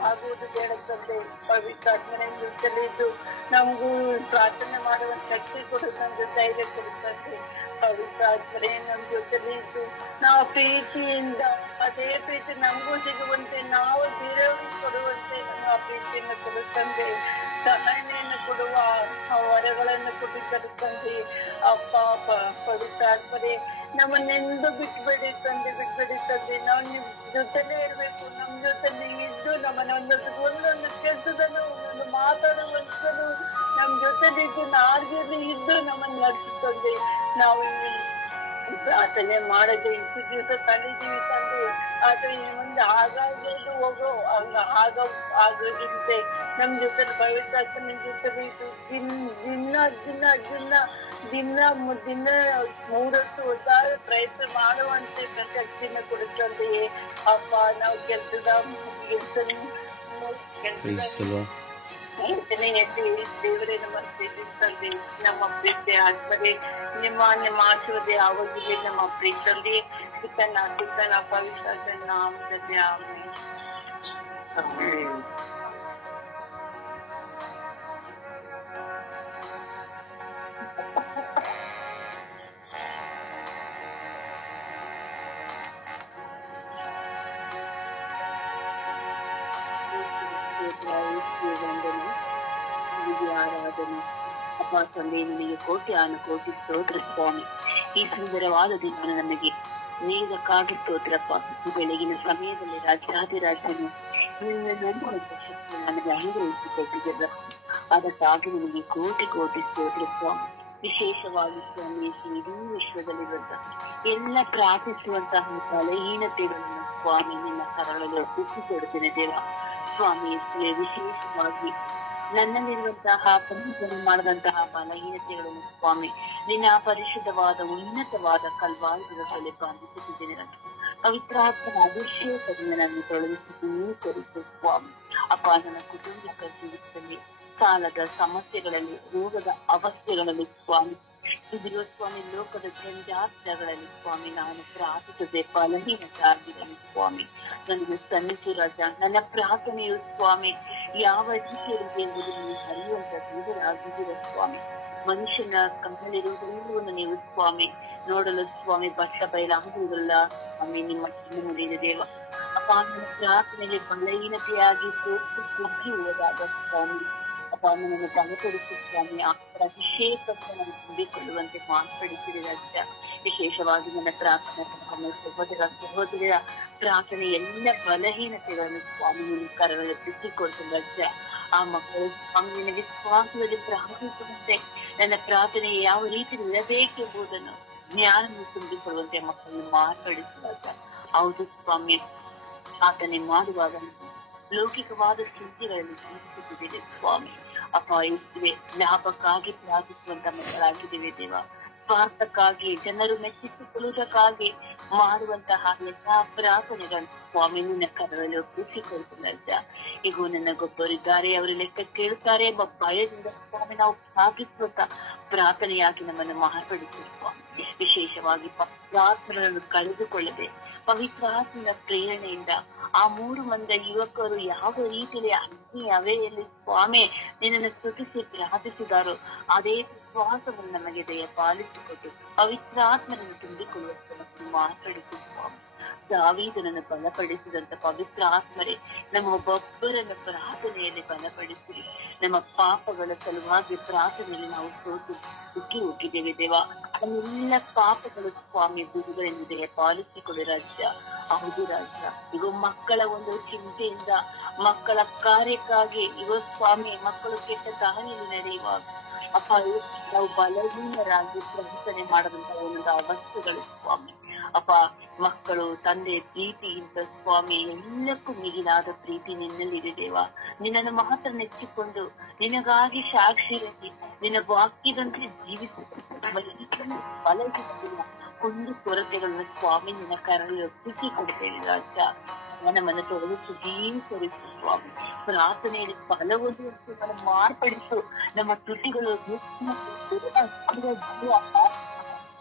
ಆಗುವುದು ಬೇಡ ತಂದೆ. ಪವಿತ್ರ ಆತ್ಮನೆ ಜೊತೆಲಿದ್ದು ನಮಗೂ ಪ್ರಾರ್ಥನೆ ಮಾಡುವ ಶಕ್ತಿ ಕೊಡುತ್ತಂತೆ, ಧೈರ್ಯ ಕೊಡುತ್ತಂತೆ. ಪವಿತ್ರ ಆತ್ಮರೇ, ನಮ್ ಜೊತೆಲಿ ಇದ್ದು ನಾವು ಪ್ರೀತಿಯಿಂದ ಅದೇ ಪ್ರೀತಿ ನಮಗೂ ಸಿಗುವಂತೆ, ನಾವು ಬೇರೆಯವ್ರಿಗೆ ಕೊಡುವಂತೆ ಆ ಪ್ರೀತಿಯನ್ನು ಕೊಡುತ್ತಂತೆ. ಸಹಾಯನೆಯನ್ನು ಕೊಡುವ ವರಗಳನ್ನು ಕೊಟ್ಟಿದ್ದರು ತಂದೆ. ಅಪ್ಪ ಪವಿತ್ರ ಆತ್ಮರೇ, ನಮ್ಮನ್ನೆಂದು ಬಿಟ್ಬೇಡಿ ತಂದೆ. ನಾವು ನಿಮ್ ಜೊತೆಲೇ ಇರ್ಬೇಕು. ನಮ್ ಜೊತೆಲಿ ಇದ್ದು ನಮ್ಮನ್ನ ಒಂದೊಂದು ಕೆಲ್ಸದನ್ನು ಒಂದೊಂದು ಮಾತಾಡುವಂತನು ನಮ್ ಜೊತೆಲಿದ್ದು ನಾರ್ಗೆಲ್ಲಿ ಇದ್ದು ನಮ್ಮನ್ನು ನಡೆಸುತ್ತಂದೆ. ನಾವು ಪ್ರಾರ್ಥನೆ ಮಾಡದೆ ಇಷ್ಟು ದಿವಸ ಕಲಿದೀವಿ ತಂದೆ. ಆದ್ರೆ ಈ ಮುಂದೆ ಆಗೋದು ಹೋಗೋ ಆಗೋದಂತೆ ನಮ್ ಜೊತೆ ಪವಿತ್ರ ನಿಮ್ ಜೊತೆ ದಿನ 3 ಹೊತ್ತು ಪ್ರಯತ್ನ ಮಾಡುವಂತೆ ಶಕ್ತಿನ ಕೊಡುತ್ತಂತೆಯೇ. ಅಪ್ಪ, ನಾವು ಕೆಲಸದ ದೇವರೇ ನಮ್ಮ ಪ್ರೀತಿಸ್ತಂದೆ. ನಮ್ಮ ಪ್ರೀತಿ ಆತ್ಮರೇ, ನಿಮ್ಮ ಆಶೀರ್ವಾದ ಯಾವಾಗಲೂ ನಮ್ಮ ಪ್ರೀತಿಯಲ್ಲಿ ಸಿಕ್ಕನ ಪವಿತ್ರ ನಾಮದಲ್ಲಿ ಆಮೆನ್. ಆರಾಧನೆ ಅಪ್ಪ ತಂದೆ, ನಿನಗೆ ಕೋಟಿ ಸ್ತೋತ್ರ ಸ್ವಾಮಿ. ಈ ಸುಂದರವಾದ ದಿನ ನಮಗೆ ನೀಡಕ್ಕಾಗಿ ಸ್ತೋತ್ರಪ್ಪ. ಬೆಳಗಿನ ಸಮಯದಲ್ಲಿ ರಾಜಾಧಿರಾಜನು ನಂಬುವಂತ ಶಕ್ತಿ ನನಗೆ ಅನುಗ್ರಹಿಸಿಕೊಟ್ಟಿದ್ದಲ್ಲ, ಅದಕ್ಕಾಗಿ ನಿನಗೆ ಕೋಟಿ ಸ್ತೋತ್ರ ಸ್ವಾಮಿ. ವಿಶೇಷವಾಗಿ ಸ್ವಾಮಿ, ಇಡೀ ವಿಶ್ವದಲ್ಲಿರುವಂತ ಎಲ್ಲ ಪ್ರಾರ್ಥಿಸುವಂತಹ ಬಲಹೀನತೆಗಳನ್ನು ಸ್ವಾಮಿ ನಿನ್ನ ಕರಳಲ್ಲಿ ಒಪ್ಪಿಸಿಕೊಡುತ್ತೇನೆ ದೇವ. ಸ್ವಾಮಿ, ವಿಶೇಷವಾಗಿ ನನ್ನಲ್ಲಿರುವಂತಹ ಪರಿಶುದ್ಧನೆ ಮಾಡದಂತಹ ಬಲಹೀನತೆಗಳನ್ನು ಸ್ವಾಮಿ ನಿನ್ನ ಪರಿಶುದ್ಧವಾದ ಉನ್ನತವಾದ ಕಲ್ವಾರದ ಮೇಲೆ ಪ್ರಾರ್ಥಿಸುತ್ತಿದ್ದೇನೆ. ಪವಿತ್ರಾತ್ಮನ ಅಭಿಷೇಕದಿಂದ ನನ್ನ ತೊಡಗಿಸಿ ಸ್ವಾಮಿ. ಅಪ್ಪ, ನನ್ನ ಕುಟುಂಬಿಕ ಜೀವಿತದಲ್ಲಿ ಸಾಲದ ಸಮಸ್ಯೆಗಳಲ್ಲಿ, ರೋಗದ ಅವಸ್ಥೆಗಳಲ್ಲಿ ಸ್ವಾಮಿ, ಇದಿರುವ ಸ್ವಾಮಿ ಲೋಕದ ಜಂಜಾಟಗಳಲ್ಲಿ ಸ್ವಾಮಿ ನಾನು ಪ್ರಾರ್ಥಿಸದೆ ಬಲಹೀನತೆ ಆಗಿದ್ದೇನೆ ಸ್ವಾಮಿ. ನನಗೆ ಸನ್ನಿಸು ರಾಜ. ನನ್ನ ಪ್ರಾರ್ಥನೆಯು ಸ್ವಾಮಿ ಯಾವ ರೀತಿಯಲ್ಲಿ ಎಂಬುದು ನೀವು ಅರಿಯುವಂತ ದೇವರಾಗಿದ್ದೀರ ಸ್ವಾಮಿ. ಮನುಷ್ಯನ ಕಣ್ಣಲ್ಲಿರುವುದೆಲ್ಲವನ್ನು ನೀವು ಸ್ವಾಮಿ ನೋಡಲು ಸ್ವಾಮಿ ಬಟ್ಟ ಬಯಲಾಗುವುದಿಲ್ಲ ಸ್ವಾಮಿ. ನಿಮ್ಮ ಕಣ್ಣು ದೇವ. ಅಪ್ಪ, ನನ್ನ ಪ್ರಾರ್ಥನೆಗೆ ಬಲಹೀನತೆಯಾಗಿ ಕುಗ್ಗಿ ಹೋದಾಗ ಸ್ವಾಮಿ ಅಪ್ಪ, ನನ್ನನ್ನು ಬಲಪಡಿಸಿ ಸ್ವಾಮಿ ಆತರ ಅಭಿಷೇಕವನ್ನು ತುಂಬಿಕೊಳ್ಳುವಂತೆ ಮಾರ್ಪಡಿಸಿದ ರಾಜ್ಯ. ವಿಶೇಷವಾಗಿ ನನ್ನ ಪ್ರಾರ್ಥನೆ ಸಹೋದರ ಪ್ರಾರ್ಥನೆ ಎಲ್ಲ ಬಲಹೀನತೆಗಳನ್ನು ಸ್ವಾಮಿ ನಿನ್ನ ಕರಗಳಲ್ಲಿ ಬಿಟ್ಟಿಕೊಡ್ತೀನಿ ರಾಜ್ಯ. ಆ ಮಕ್ಕಳು ಸ್ವಾಮಿ ನಿನ್ನ ವಿಶ್ವಾಸದಲ್ಲಿ ಪ್ರಾರ್ಥಿಸುವಂತೆ ನನ್ನ ಪ್ರಾರ್ಥನೆ ಯಾವ ರೀತಿ ಇರಬೇಕೆಂಬುದನ್ನು ಜ್ಞಾನ ತುಂಬಿಕೊಳ್ಳುವಂತೆ ಮಕ್ಕಳನ್ನು ಮಾರ್ಪಡಿಸಿದಾಗ. ಹೌದು ಸ್ವಾಮಿ, ಪ್ರಾರ್ಥನೆ ಮಾಡುವಾಗ ಲೌಕಿಕವಾದ ಸ್ಥಿತಿಗಳಲ್ಲಿ ಜೀವಿಸುತ್ತಿದ್ದೇವೆ ಸ್ವಾಮಿ. ಅಪ್ಪ, ಇರುತ್ತೇವೆ ಲಾಭಕ್ಕಾಗಿ ಪ್ರಾರ್ಥಿಸುವಂತ ಮಕ್ಕಳಾಗಿದ್ದೇವೆ ದೇವ. ಸ್ವಾರ್ಥಕ್ಕಾಗಿ, ಜನರು ಮೆಚ್ಚಿಸಿಕೊಳ್ಳುವುದಕ್ಕಾಗಿ ಮಾಡುವಂತಹ ಎಲ್ಲಾ ಪ್ರಾರ್ಥನೆಗಳು ಸ್ವಾಮಿ ನಿನ್ನ ಕರದಲ್ಲಿ ಒಪ್ಪಿಸಿಕೊಳ್ತಾರೆ. ಈಗ ನನ್ನ ಗೊಬ್ಬರಿದ್ದಾರೆ, ಅವರ ಲೆಕ್ಕ ಕೇಳುತ್ತಾರೆ ಎಂಬ ಭಯದಿಂದ ಸ್ವಾಮಿ ನಾವು ಪ್ರಾರ್ಥಿಸುವಂತ ಪ್ರಾರ್ಥನೆಯಾಗಿ ನಮ್ಮನ್ನು ಮಾರ್ಪಡಿಸಿರುವ ವಿಶೇಷವಾಗಿ ಪವಿತ್ರಾತ್ಮರನ್ನು ಕಳೆದುಕೊಳ್ಳದೆ ಪವಿತ್ರಾತ್ಮನ ಪ್ರೇರಣೆಯಿಂದ ಆ 3 ಮಂದಿ ಯುವಕರು ಯಾವ ರೀತಿಯಲ್ಲಿ ಅಗ್ನಿ ಅವೆಯಲ್ಲಿ ಸ್ವಾಮಿ ನಿನ್ನನ್ನು ಸ್ತುತಿಸಿ ಪ್ರಾರ್ಥಿಸಿದಾರೋ ಅದೇ ವಿಶ್ವಾಸವನ್ನು ನಮಗೆ ದಯಪಾಲಿಸಿಕೊಟ್ಟು ಪವಿತ್ರಾತ್ಮನನ್ನು ತುಂಬಿಕೊಳ್ಳುವಂತೆ ನಮ್ಮನ್ನು ಮಾರ್ಪಡಿಸಿ ಸ್ವಾಮಿ. ದಾವೀದನನ್ನು ಬಲಪಡಿಸಿದಂತ ಪವಿತ್ರ ಆತ್ಮರೇ ನಮ್ಮ ಒಬ್ಬೊಬ್ಬರನ್ನು ಪ್ರಾರ್ಥನೆಯಲ್ಲಿ ಬಲಪಡಿಸಿ. ನಮ್ಮ ಪಾಪಗಳ ಸಲುವಾಗಿ ಪ್ರಾರ್ಥನೆಯಲ್ಲಿ ನಾವು ಸೋತು ಉಕ್ಕಿ ಹೋಗಿದ್ದೇವೆ ದೇವ. ನಮ್ಮೆಲ್ಲ ಪಾಪಗಳು ಸ್ವಾಮಿ ಬಿಡುಗಡೆಯಿಂದ ದಯಪಾಲಿಸಿಕೊಡು ರಾಜ್ಯ. ಹೌದು ರಾಜ್ಯ. ಈಗ ಮಕ್ಕಳ ಒಂದು ಚಿಂತೆಯಿಂದ ಮಕ್ಕಳ ಕಾರ್ಯಕ್ಕಾಗಿ ಇವ ಸ್ವಾಮಿ ಮಕ್ಕಳು ಕೆಟ್ಟ ದಾರಿಯಲ್ಲಿ ನಡೆಯುವಾಗ ಅಪ್ಪ ನಾವು ಬಲಹೀನರಾಗಿ ಪ್ರಾರ್ಥನೆ ಮಾಡದಂತ ಒಂದು ಅವಸ್ಥೆಗಳು ಸ್ವಾಮಿ. ಅಪ್ಪ ಮಕ್ಕಳು ತಂದೆ ಪ್ರೀತಿಗಿಂತ ಸ್ವಾಮಿ ಎಲ್ಲಕ್ಕೂ ಮಿಗಿಲಾದ ಪ್ರೀತಿ ನಿನ್ನಲ್ಲಿದೆ ದೇವ. ನಿನ್ನನ್ನು ಮಾತ್ರ ನೆಚ್ಚಿಕೊಂಡು ನಿನಗಾಗಿ ಸಾಕ್ಷಿಯಾಗಿ ನಿನ್ನ ವಾಕ್ಯದಂತೆ ಜೀವಿಸುತ್ತಿಲ್ಲ ಬಲಹಿಲ್ಲ ಕೊಂಡು ಕೊರತೆಗಳನ್ನು ಸ್ವಾಮಿ ನಿನ್ನ ಕರಳಿ ಒಪ್ಪಿಸಿ ಕೊಡ್ತೇವೆ ರಾಜ್ಯ. ನಮ್ಮನ್ನು ತೊಡಗಿಸಿ ಜೀವಿಸರಿಸು ಸ್ವಾಮಿ. ಪ್ರಾರ್ಥನೆಯಲ್ಲಿ ಬಲವನ್ನು ಮಾರ್ಪಡಿಸು. ನಮ್ಮ ತುಟಿಗಳು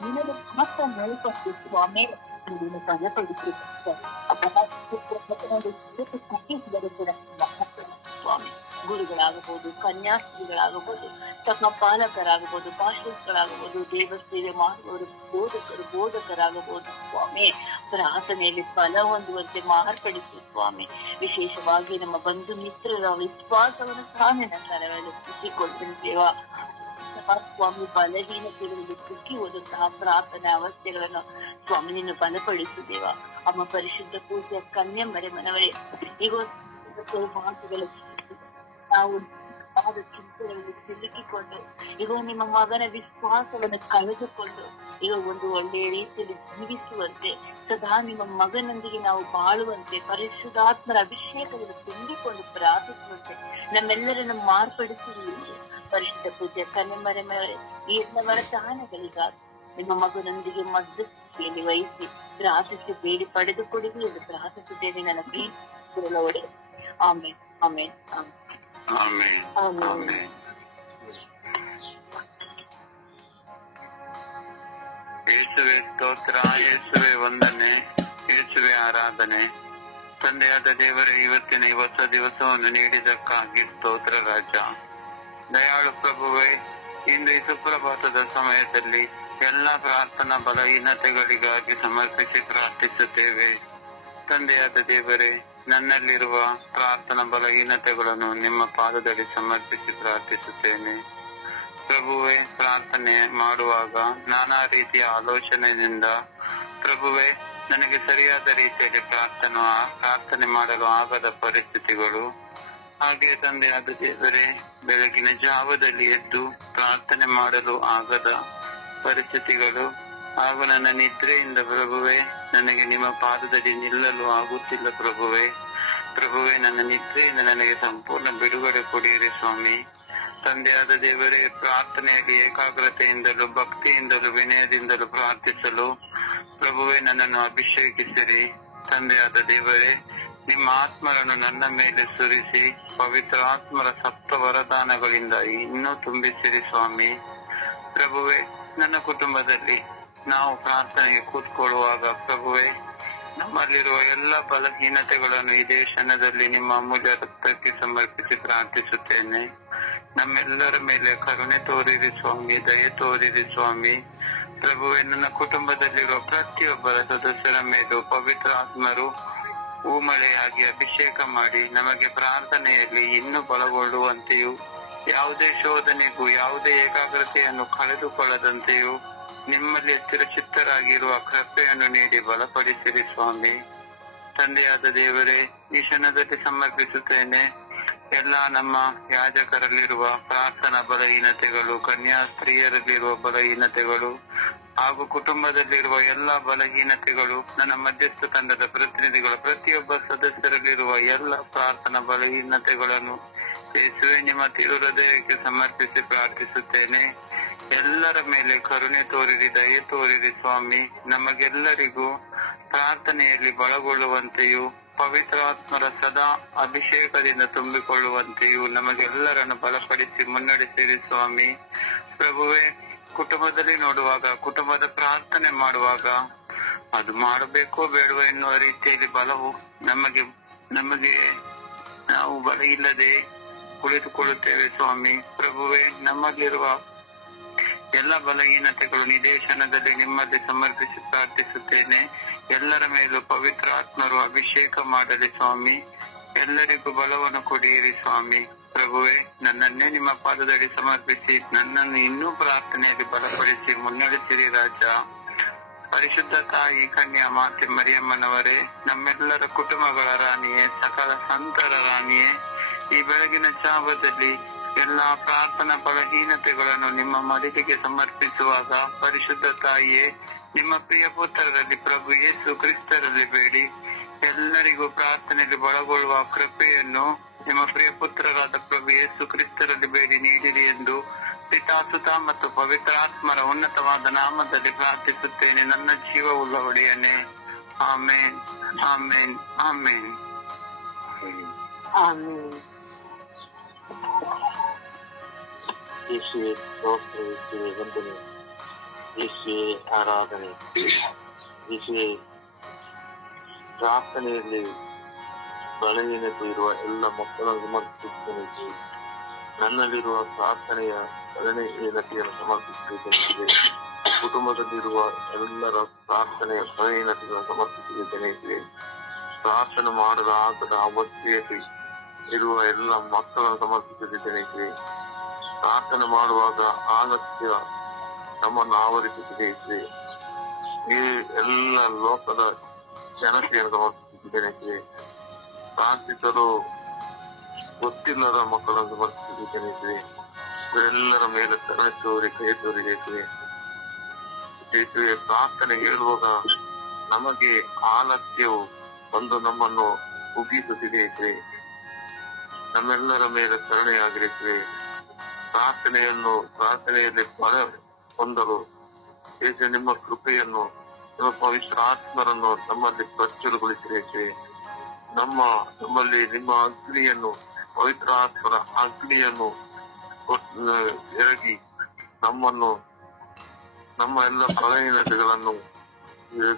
ನಿನಗೆ ಮಾತ್ರ ನೆನಪು ಸ್ವಾಮಿ ನಿನ್ನ ಬಲಪಡಿಸಿ ಸ್ವಾಮಿ. ಗುರುಗಳಾಗಬಹುದು, ಕನ್ಯಾಸ್ತ್ರೀಗಳಾಗಬಹುದು, ತಮ್ಮ ಪಾಲಕರಾಗಬಹುದು, ಪಾಸ್ಟರ್ಸ್ಗಳಾಗಬಹುದು, ದೇವ ಸೇವೆ ಮಾಡುವವರು, ಬೋಧಕರಾಗಬಹುದು ಸ್ವಾಮಿ. ಪ್ರಾರ್ಥನೆಯಲ್ಲಿ ಫಲ ಹೊಂದುವಂತೆ ಮಾರ್ಪಡಿಸಿ ಸ್ವಾಮಿ. ವಿಶೇಷವಾಗಿ ನಮ್ಮ ಬಂಧು ಮಿತ್ರರ ವಿಶ್ವಾಸವನ್ನು ಸಹ ನಿನ್ನ ಕರಗಳಲ್ಲಿ ಸಿಕ್ಕಿಕೊಳ್ತೇವ ಸ್ವಾಮಿ. ಬಲಹೀನತೆಗಳಲ್ಲಿ ಸಿಕ್ಕಿ ಹೋದಂತಹ ಪ್ರಾರ್ಥನೆ ಅವಸ್ಥೆಗಳನ್ನು ಸ್ವಾಮಿ ನಿನ್ನ ಬಲಪಡಿಸಿದ್ದೇವ. ಅಮ್ಮ ಪರಿಶುದ್ಧ ಪೂಜೆಯ ಕನ್ಯಂಬರೆ ಮನವರೇ, ಈಗ ಮಾತುಗಳು ನಾವು ಚಿಂತೆಗಳಲ್ಲಿ ಸಿಲುಕಿಕೊಂಡು ಈಗ ನಿಮ್ಮ ಮಗನ ವಿಶ್ವಾಸವನ್ನು ಕಳೆದುಕೊಂಡು ಈಗ ಒಂದು ಒಳ್ಳೆಯ ರೀತಿಯಲ್ಲಿ ಜೀವಿಸುವಂತೆ ಸದಾ ನಿಮ್ಮ ಮಗನೊಂದಿಗೆ ನಾವು ಬಾಳುವಂತೆ ಪರಿಶುದ್ಧಾತ್ಮರ ಅಭಿಷೇಕವನ್ನು ತುಂಬಿಕೊಂಡು ಪ್ರಾರ್ಥಿಸುವಂತೆ ನಮ್ಮೆಲ್ಲರನ್ನು ಮಾರ್ಪಡಿಸಿ ಪರಿಶುದ್ಧ ಪೂಜೆ ಕನ್ಯಮರೆ ಈ ಎಲ್ಲವರ ತಾಣಗಳಿಗಾಗಿ ನಿಮ್ಮ ಮಗನೊಂದಿಗೆ ಮಧ್ಯಸ್ಥಿತಿಯಲ್ಲಿ ವಹಿಸಿ ಪ್ರಾರ್ಥಿಸಿ ಬೇಡಿ ಪಡೆದುಕೊಡಿರಿ ಎಂದು ಪ್ರಾರ್ಥಿಸಿದ್ದೇವೆ ನನ್ನ ಪ್ರೀತಿ ಒಡೆ. ಆಮೇನ್ ಆಮೇನ್ ಆಮೆನ್ ಆಮೆನ್. ಯೇಸುವೆ ಸ್ತೋತ್ರ, ಯೇಸುವೆ ವಂದನೆ, ಯೇಸುವೆ ಆರಾಧನೆ. ತಂದೆಯಾದ ದೇವರೇ, ಇವತ್ತಿನ ಈ ಹೊಸ ದಿವಸವನ್ನು ನೀಡಿದಕ್ಕಾಗಿ ಸ್ತೋತ್ರ ರಾಜ. ದಯಾಳು ಪ್ರಭುವೇ, ಇಂದು ಈ ಸುಪ್ರಭಾತದ ಸಮಯದಲ್ಲಿ ಎಲ್ಲಾ ಪ್ರಾರ್ಥನಾ ಬಲಹೀನತೆಗಳಿಗಾಗಿ ಸಮರ್ಪಿಸಿ ಪ್ರಾರ್ಥಿಸುತ್ತೇವೆ. ತಂದೆಯಾದ ದೇವರೇ, ನನ್ನಲ್ಲಿರುವ ಪ್ರಾರ್ಥನಾ ಬಲಹೀನತೆಗಳನ್ನು ನಿಮ್ಮ ಪಾದದಲ್ಲಿ ಸಮರ್ಪಿಸಿ ಪ್ರಾರ್ಥಿಸುತ್ತೇನೆ. ಪ್ರಭುವೇ, ಪ್ರಾರ್ಥನೆ ಮಾಡುವಾಗ ನಾನಾ ರೀತಿಯ ಆಲೋಚನೆಯಿಂದ ಪ್ರಭುವೇ ನನಗೆ ಸರಿಯಾದ ರೀತಿಯಲ್ಲಿ ಪ್ರಾರ್ಥನೆ ಮಾಡಲು ಆಗದ ಪರಿಸ್ಥಿತಿಗಳು, ಹಾಗೆ ತಂದೆಯಾದ ದೇವರೇ ಬೆಳಗಿನ ಜಾವದಲ್ಲಿ ಎದ್ದು ಪ್ರಾರ್ಥನೆ ಮಾಡಲು ಆಗದ ಪರಿಸ್ಥಿತಿಗಳು, ಹಾಗೂ ನನ್ನ ನಿದ್ರೆಯಿಂದ ಪ್ರಭುವೇ ನನಗೆ ನಿಮ್ಮ ಪಾದದಲ್ಲಿ ನಿಲ್ಲಲು ಆಗುತ್ತಿಲ್ಲ ಪ್ರಭುವೇ. ನನ್ನ ನಿದ್ರೆಯಿಂದ ನನಗೆ ಸಂಪೂರ್ಣ ಬಿಡುಗಡೆ ಕೊಡಿರಿ ಸ್ವಾಮಿ. ತಂದೆಯಾದ ದೇವರೇ, ಪ್ರಾರ್ಥನೆಯಲ್ಲಿ ಏಕಾಗ್ರತೆಯಿಂದಲೂ ಭಕ್ತಿಯಿಂದಲೂ ವಿನಯದಿಂದಲೂ ಪ್ರಾರ್ಥಿಸಲು ಪ್ರಭುವೇ ನನ್ನನ್ನು ಅಭಿಷೇಕಿಸಿರಿ. ತಂದೆಯಾದ ದೇವರೇ, ನಿಮ್ಮ ಆತ್ಮರನ್ನು ನನ್ನ ಮೇಲೆ ಸುರಿಸಿ ಪವಿತ್ರ ಆತ್ಮರ ಸಪ್ತ ವರದಾನಗಳಿಂದ ಇನ್ನೂ ತುಂಬಿಸಿರಿ ಸ್ವಾಮಿ. ಪ್ರಭುವೇ, ನನ್ನ ಕುಟುಂಬದಲ್ಲಿ ನಾವು ಪ್ರಾರ್ಥನೆಗೆ ಕೂತ್ಕೊಳ್ಳುವಾಗ ಪ್ರಭುವೇ ನಮ್ಮಲ್ಲಿರುವ ಎಲ್ಲ ಬಲಹೀನತೆಗಳನ್ನು ಇದೇ ಕ್ಷಣದಲ್ಲಿ ನಿಮ್ಮ ಅಮೂಲ್ಯ ರಕ್ತಕ್ಕೆ ಸಮರ್ಪಿಸಿ ಪ್ರಾರ್ಥಿಸುತ್ತೇನೆ. ನಮ್ಮೆಲ್ಲರ ಮೇಲೆ ಕರುಣೆ ತೋರಿರಿ ಸ್ವಾಮಿ, ದಯೆ ತೋರಿರಿ ಸ್ವಾಮಿ. ಪ್ರಭುವೇ, ನನ್ನ ಕುಟುಂಬದಲ್ಲಿರುವ ಪ್ರತಿಯೊಬ್ಬರ ಸದಸ್ಯರ ಮೇಲೂ ಪವಿತ್ರ ಆತ್ಮರು ಹೂಮಳೆಯಾಗಿ ಅಭಿಷೇಕ ಮಾಡಿ ನಮಗೆ ಪ್ರಾರ್ಥನೆಯಲ್ಲಿ ಇನ್ನೂ ಬಲಗೊಳ್ಳುವಂತೆಯೂ ಯಾವುದೇ ಶೋಧನೆಗೂ ಯಾವುದೇ ಏಕಾಗ್ರತೆಯನ್ನು ಕಳೆದುಕೊಳ್ಳದಂತೆಯೂ ನಿಮ್ಮಲ್ಲಿ ಚಿತ್ತರಾಗಿರುವ ಕೃಪೆಯನ್ನು ನೀಡಿ ಬಲಪಡಿಸಿರಿ ಸ್ವಾಮಿ. ತಂದೆಯಾದ ದೇವರೇ, ಈ ಕ್ಷಣದಲ್ಲಿ ಸಮರ್ಪಿಸುತ್ತೇನೆ ಎಲ್ಲ ನಮ್ಮ ಯಾಜಕರಲ್ಲಿರುವ ಪ್ರಾರ್ಥನಾ ಬಲಹೀನತೆಗಳು, ಕನ್ಯಾ ಸ್ತ್ರೀಯರಲ್ಲಿರುವ ಬಲಹೀನತೆಗಳು ಹಾಗೂ ಕುಟುಂಬದಲ್ಲಿರುವ ಎಲ್ಲಾ ಬಲಹೀನತೆಗಳು, ನನ್ನ ಮಧ್ಯಸ್ಥ ತಂಡದ ಪ್ರತಿನಿಧಿಗಳ ಪ್ರತಿಯೊಬ್ಬ ಸದಸ್ಯರಲ್ಲಿರುವ ಎಲ್ಲ ಪ್ರಾರ್ಥನಾ ಬಲಹೀನತೆಗಳನ್ನು ಯೇಸುವೆ ನಿಮ್ಮ ತಿರು ಹೃದಯಕ್ಕೆ ಸಮರ್ಪಿಸಿ ಪ್ರಾರ್ಥಿಸುತ್ತೇನೆ. ಎಲ್ಲರ ಮೇಲೆ ಕರುಣೆ ತೋರಿರಿ, ದಯೆ ತೋರಿರಿ ಸ್ವಾಮಿ. ನಮಗೆಲ್ಲರಿಗೂ ಪ್ರಾರ್ಥನೆಯಲ್ಲಿ ಬಲಗೊಳ್ಳುವಂತೆಯೂ ಪವಿತ್ರಾತ್ಮರ ಸದಾ ಅಭಿಷೇಕದಿಂದ ತುಂಬಿಕೊಳ್ಳುವಂತೆಯೂ ನಮಗೆಲ್ಲರನ್ನು ಬಲಪಡಿಸಿ ಮುನ್ನಡೆಸಿರಿ ಸ್ವಾಮಿ. ಪ್ರಭುವೇ, ಕುಟುಂಬದಲ್ಲಿ ನೋಡುವಾಗ, ಕುಟುಂಬದ ಪ್ರಾರ್ಥನೆ ಮಾಡುವಾಗ ಅದು ಮಾಡಬೇಕೋ ಬೇಡವೋ ಎನ್ನುವ ರೀತಿಯಲ್ಲಿ ಬಲವು ನಮಗೆ ನಾವು ಬಲ ಇಲ್ಲದೆ ಕುಳಿತುಕೊಳ್ಳುತ್ತೇವೆ ಸ್ವಾಮಿ. ಪ್ರಭುವೇ, ನಮ್ಮಲ್ಲಿರುವ ಎಲ್ಲ ಬಲಹೀನತೆಗಳು ನಿದೇಶನದಲ್ಲಿ ನಿಮ್ಮಲ್ಲಿ ಸಮರ್ಪಿಸಿ ಪ್ರಾರ್ಥಿಸುತ್ತೇನೆ. ಎಲ್ಲರ ಮೇಲೂ ಪವಿತ್ರ ಆತ್ಮರು ಅಭಿಷೇಕ ಮಾಡಲಿ ಸ್ವಾಮಿ. ಎಲ್ಲರಿಗೂ ಬಲವನ್ನು ಕೊಡಿಯಿರಿ ಸ್ವಾಮಿ. ಪ್ರಭುವೇ, ನನ್ನನ್ನೇ ನಿಮ್ಮ ಪಾದದಡಿ ಸಮರ್ಪಿಸಿ ನನ್ನನ್ನು ಇನ್ನೂ ಪ್ರಾರ್ಥನೆಯಲ್ಲಿ ಬಲಪಡಿಸಿ ಮುನ್ನಡೆಸಿರಿ ರಾಜ. ಪರಿಶುದ್ಧ ತಾಯಿ ಕನ್ಯಾ ಮಾತೆ ಮರಿಯಮ್ಮನವರೇ, ನಮ್ಮೆಲ್ಲರ ಕುಟುಂಬಗಳ ರಾಣಿಯೇ, ಸಕಲ ಸಂತರ ರಾಣಿಯೇ, ಈ ಬೆಳಗಿನ ಜಾವದಲ್ಲಿ ಎಲ್ಲಾ ಪ್ರಾರ್ಥನಾ ಬಲಹೀನತೆಗಳನ್ನು ನಿಮ್ಮ ಮಡಿಲಿಗೆ ಸಮರ್ಪಿಸುವಾಗ ಪರಿಶುದ್ಧ ತಾಯಿಯೇ, ನಿಮ್ಮ ಪ್ರಿಯ ಪುತ್ರರಲ್ಲಿ ಪ್ರಭು ಯೇಸು ಕ್ರಿಸ್ತರಲ್ಲಿ ಬೇಡಿ ಎಲ್ಲರಿಗೂ ಪ್ರಾರ್ಥನೆಯಲ್ಲಿ ಬಳಗೊಳ್ಳುವ ಕೃಪೆಯನ್ನು ನಿಮ್ಮ ಪ್ರಿಯ ಪುತ್ರರಾದ ಪ್ರಭು ಯೇಸು ಕ್ರಿಸ್ತರಲ್ಲಿ ಬೇಡಿ ನೀಡಿರಿ ಎಂದು ಪಿತಾಸುತ ಮತ್ತು ಪವಿತ್ರಾತ್ಮರ ಉನ್ನತವಾದ ನಾಮದಲ್ಲಿ ಪ್ರಾರ್ಥಿಸುತ್ತೇನೆ ನನ್ನ ಜೀವವುಳ್ಳ ಒಡೆಯನೇ. ಆಮೇನ್, ಆಮೇನ್, ಆಮೇನ್. ಯೇಸುವೆ ಸ್ತೋತ್ರ, ಯೇಸುವೆ ವಂದನೆ, ಯೇಸುವೆ ಆರಾಧನೆ. ಯೇಸುವೆ, ಪ್ರಾರ್ಥನೆಯಲ್ಲಿ ಬಲಹೀನತೆ ಇರುವ ಎಲ್ಲ ಮಕ್ಕಳನ್ನು ಸಮರ್ಪಿಸುತ್ತೇನೆ. ನನ್ನಲ್ಲಿರುವ ಪ್ರಾರ್ಥನೆಯ ಬಲಹೀನತೆಯನ್ನು ಸಮರ್ಪಿಸುತ್ತಿದ್ದೇನೆ. ಕುಟುಂಬದಲ್ಲಿರುವ ಎಲ್ಲರ ಪ್ರಾರ್ಥನೆಯ ಬಲಹೀನತೆಗಳನ್ನು ಸಮರ್ಪಿಸುತ್ತಿದ್ದೇನೆ. ಪ್ರಾರ್ಥನೆ ಮಾಡಲು ಆಗದ ಅವಶ್ಯಕತೆ ಇರುವ ಎಲ್ಲ ಮಕ್ಕಳನ್ನು ಸಮರ್ಪಿಸುತ್ತಿದ್ದೇನೆ. ಪ್ರಾರ್ಥನೆ ಮಾಡುವಾಗ ಆಲಸ್ಯ ನಮ್ಮನ್ನು ಆವರಿಸುತ್ತಿದೆ. ಈ ಎಲ್ಲ ಲೋಕದ ಜನತೆಯನ್ನು ಸಮರ್ಪಿಸುತ್ತಿದ್ದೇನೆ. ಪ್ರಾರ್ಥಿಸಲು ಗೊತ್ತಿಲ್ಲದ ಮಕ್ಕಳನ್ನು ಸಮರ್ಪಿಸುತ್ತಿದ್ದೇನೆ. ಇವರೆಲ್ಲರ ಮೇಲೆ ಕರುಣೆ ತೋರಿ ಕೈ ತೋರಿದ್ದೇವೆ. ಪ್ರಾರ್ಥನೆ ಹೇಳುವಾಗ ನಮಗೆ ಆಲಸ್ಯವು ಒಂದು ನಮ್ಮನ್ನು ಉಗ್ಗಿಸುತ್ತಿದೆ. ನಮ್ಮೆಲ್ಲರ ಮೇಲೆ ಕರುಣೆಯಾಗಿರುತ್ತವೆ. ಪ್ರಾರ್ಥನೆಯಲ್ಲಿ ಬಲ ಹೊಂದಲು ನಿಮ್ಮ ಕೃಪೆಯನ್ನು, ನಿಮ್ಮ ಪವಿತ್ರ ಆತ್ಮರನ್ನು ನಮ್ಮಲ್ಲಿ ಪ್ರಚುರಗೊಳಿಸಿದೆ. ನಮ್ಮಲ್ಲಿ ನಿಮ್ಮ ಅಗ್ನಿಯನ್ನು, ಪವಿತ್ರ ಆತ್ಮರ ಅಗ್ನಿಯನ್ನು ಎರಗಿ ನಮ್ಮ ಎಲ್ಲ ಬಲಹೀನತೆಗಳನ್ನು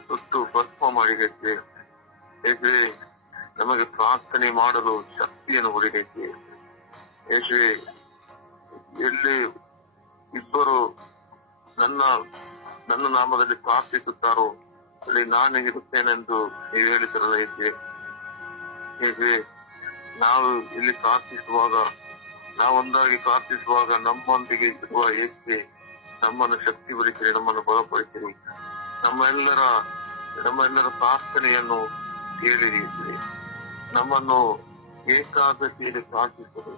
ಸುಟ್ಟು ಭಸ್ಮ ಮಾಡಿದೈತೆ. ಏಕೆ ನಮಗೆ ಪ್ರಾರ್ಥನೆ ಮಾಡಲು ಶಕ್ತಿಯನ್ನು ಹೊಡಿದೈತೆ. ಏಕೆ ಎಲ್ಲಿ ಇಬ್ಬರು ನನ್ನ ನಾಮದಲ್ಲಿ ಪ್ರಾರ್ಥಿಸುತ್ತಾರೋ ಅಲ್ಲಿ ನಾನು ಇರುತ್ತೇನೆಂದು ನೀವು ಹೇಳಿದ್ರಲ್ಲ. ಹೇಗೆ ನಾವು ಇಲ್ಲಿ ಪ್ರಾರ್ಥಿಸುವಾಗ, ನಾವೊಂದಾಗಿ ಪ್ರಾರ್ಥಿಸುವಾಗ ನಮ್ಮೊಂದಿಗೆ ಇರುವ ಏಕೆ ನಮ್ಮನ್ನು ಶಕ್ತಿ ಪಡಿಸಿರಿ, ನಮ್ಮನ್ನು ಬಲಪಡಿಸಿರಿ. ನಮ್ಮೆಲ್ಲರ ಪ್ರಾರ್ಥನೆಯನ್ನು ಕೇಳಿರಿ. ನಮ್ಮನ್ನು ಏಕಾಗ್ರತೆಯಲ್ಲಿ ಪ್ರಾರ್ಥಿಸಲು,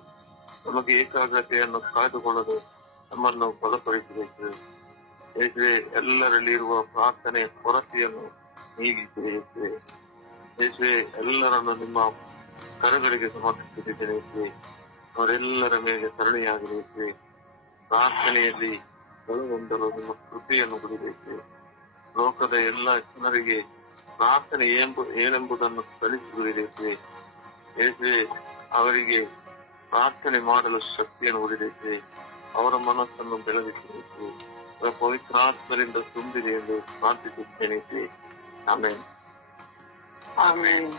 ನಮಗೆ ಏಕಾಗ್ರತೆಯನ್ನು ಕಾಯ್ದುಕೊಳ್ಳಲು ನಮ್ಮನ್ನು ಬಲಪಡಿಸಬೇಕು. ಏಕೆ ಎಲ್ಲರಲ್ಲಿ ಇರುವ ಪ್ರಾರ್ಥನೆಯ ಕೊರತೆಯನ್ನು ನೀಗಿಸಬೇಕು. ಏಕೆ ಎಲ್ಲರನ್ನು ನಿಮ್ಮ ಕರಗಳಿಗೆ ಸಮರ್ಪಿಸುತ್ತಿದ್ದೇನೆ. ಅವರೆಲ್ಲರ ಮೇಲೆ ಕರುಣೆಯಾಗಬೇಕು. ಪ್ರಾರ್ಥನೆಯಲ್ಲಿ ಹೊಂದಲು ನಿಮ್ಮ ಕೃಪೆಯನ್ನು ಕೊಡಬೇಕು. ಲೋಕದ ಎಲ್ಲ ಜನರಿಗೆ ಪ್ರಾರ್ಥನೆ ಏನೆಂಬುದನ್ನು ಕಲಿಸಿಬಿಡಬೇಕು. ಏಕೆ ಅವರಿಗೆ ಪ್ರಾರ್ಥನೆ ಮಾಡಲು ಶಕ್ತಿಯನ್ನು ಹೊಡಿಬೇಕು. ಅವರ ಮನಸ್ಸನ್ನು ಬೆಳಗಿಸಬೇಕು. ಪವಿತ್ರಾತ್ಮರಿಂದ ತುಂಬಿದೆ ಎಂದು ಪ್ರಾರ್ಥಿಸುತ್ತೇನೆ. ಆಮೇನ್, ಆಮೇನ್.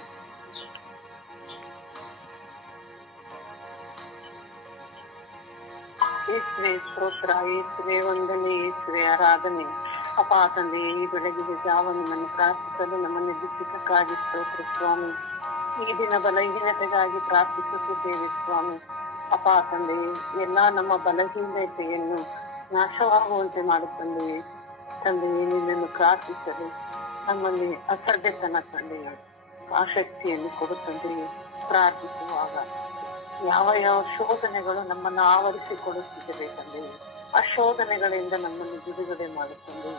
ಯೇಸುವೆ ಸ್ತೋತ್ರ, ಯೇಸುವೆ ವಂದನೆ, ಯೇಸುವೆ ಆರಾಧನೆ. ಅಪ್ಪ ತಂದೆ, ಈ ಬೆಳಗಿನ ಜಾವ ನಿಮ್ಮನ್ನು ಪ್ರಾರ್ಥಿಸಲು ನಮ್ಮನ್ನು ಎಬ್ಬಿಸಿದ್ದಕ್ಕಾಗಿ ಸ್ತೋತ್ರ ಸ್ವಾಮಿ. ಈ ದಿನ ಬಲಹೀನತೆಗಾಗಿ ಪ್ರಾರ್ಥಿಸುತ್ತಿದ್ದೇವೆ ಸ್ವಾಮಿ. ಅಪ್ಪ ತಂದೆ, ಎಲ್ಲಾ ನಮ್ಮ ಬಲಹೀನತೆಯನ್ನು ನಾಶವಾಗುವಂತೆ ಮಾಡುತ್ತಂದೆ. ತಂದೆಯೇ, ನಿನ್ನನ್ನು ಪ್ರಾರ್ಥಿಸಲು ನಮ್ಮಲ್ಲಿ ಅಸಡ್ಡೆತನ ತಂದೆಯೇ ಆಸಕ್ತಿಯನ್ನು ಕೊಡುತ್ತಂದೆಯೇ. ಪ್ರಾರ್ಥಿಸುವಾಗ ಯಾವ ಶೋಧನೆಗಳು ನಮ್ಮನ್ನು ಆವರಿಸಿಕೊಡುತ್ತಿದ್ದೇವೆ ತಂದೆಯೇ, ಆ ಶೋಧನೆಗಳಿಂದ ನಮ್ಮನ್ನು ಬಿಡುಗಡೆ ಮಾಡುತ್ತಂದೆ.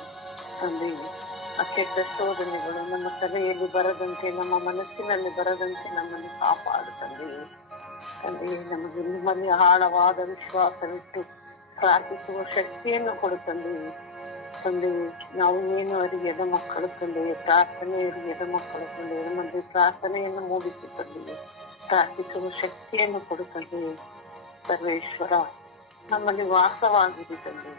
ತಂದೆಯೇ, ಆ ಕೆಟ್ಟ ಶೋಧನೆಗಳು ನಮ್ಮ ತಲೆಯಲ್ಲಿ ಬರದಂತೆ, ನಮ್ಮ ಮನಸ್ಸಿನಲ್ಲಿ ಬರದಂತೆ ನಮ್ಮನ್ನು ಕಾಪಾಡುತ್ತಂದೆಯೇ. ತಂದೆಯೇ, ನಮಗೆ ನಿಮ್ಮಲ್ಲಿ ಆಳವಾದ ವಿಶ್ವಾಸವಿಟ್ಟು ಪ್ರಾರ್ಥಿಸುವ ಶಕ್ತಿಯನ್ನು ಕೊಡುತ್ತಂದೆಯೇ. ತಂದೆ, ನಾವು ಏನು ಅರಿಯದ ಮಕ್ಕಳು ತಂದೆ, ಪ್ರಾರ್ಥನೆ ಅರಿಯದ ಮಕ್ಕಳು ತಂದೆ, ನಮ್ಮಲ್ಲಿ ಪ್ರಾರ್ಥನೆಯನ್ನು ಮೂಡಿಸಿ ತಂದೆ, ಪ್ರಾರ್ಥಿಸುವ ಶಕ್ತಿಯನ್ನು ಕೊಡು ತಂದೆ. ಸರ್ವೇಶ್ವರ, ನಮ್ಮಲ್ಲಿ ವಾಸವಾಗಿದೆ ತಂದೆ,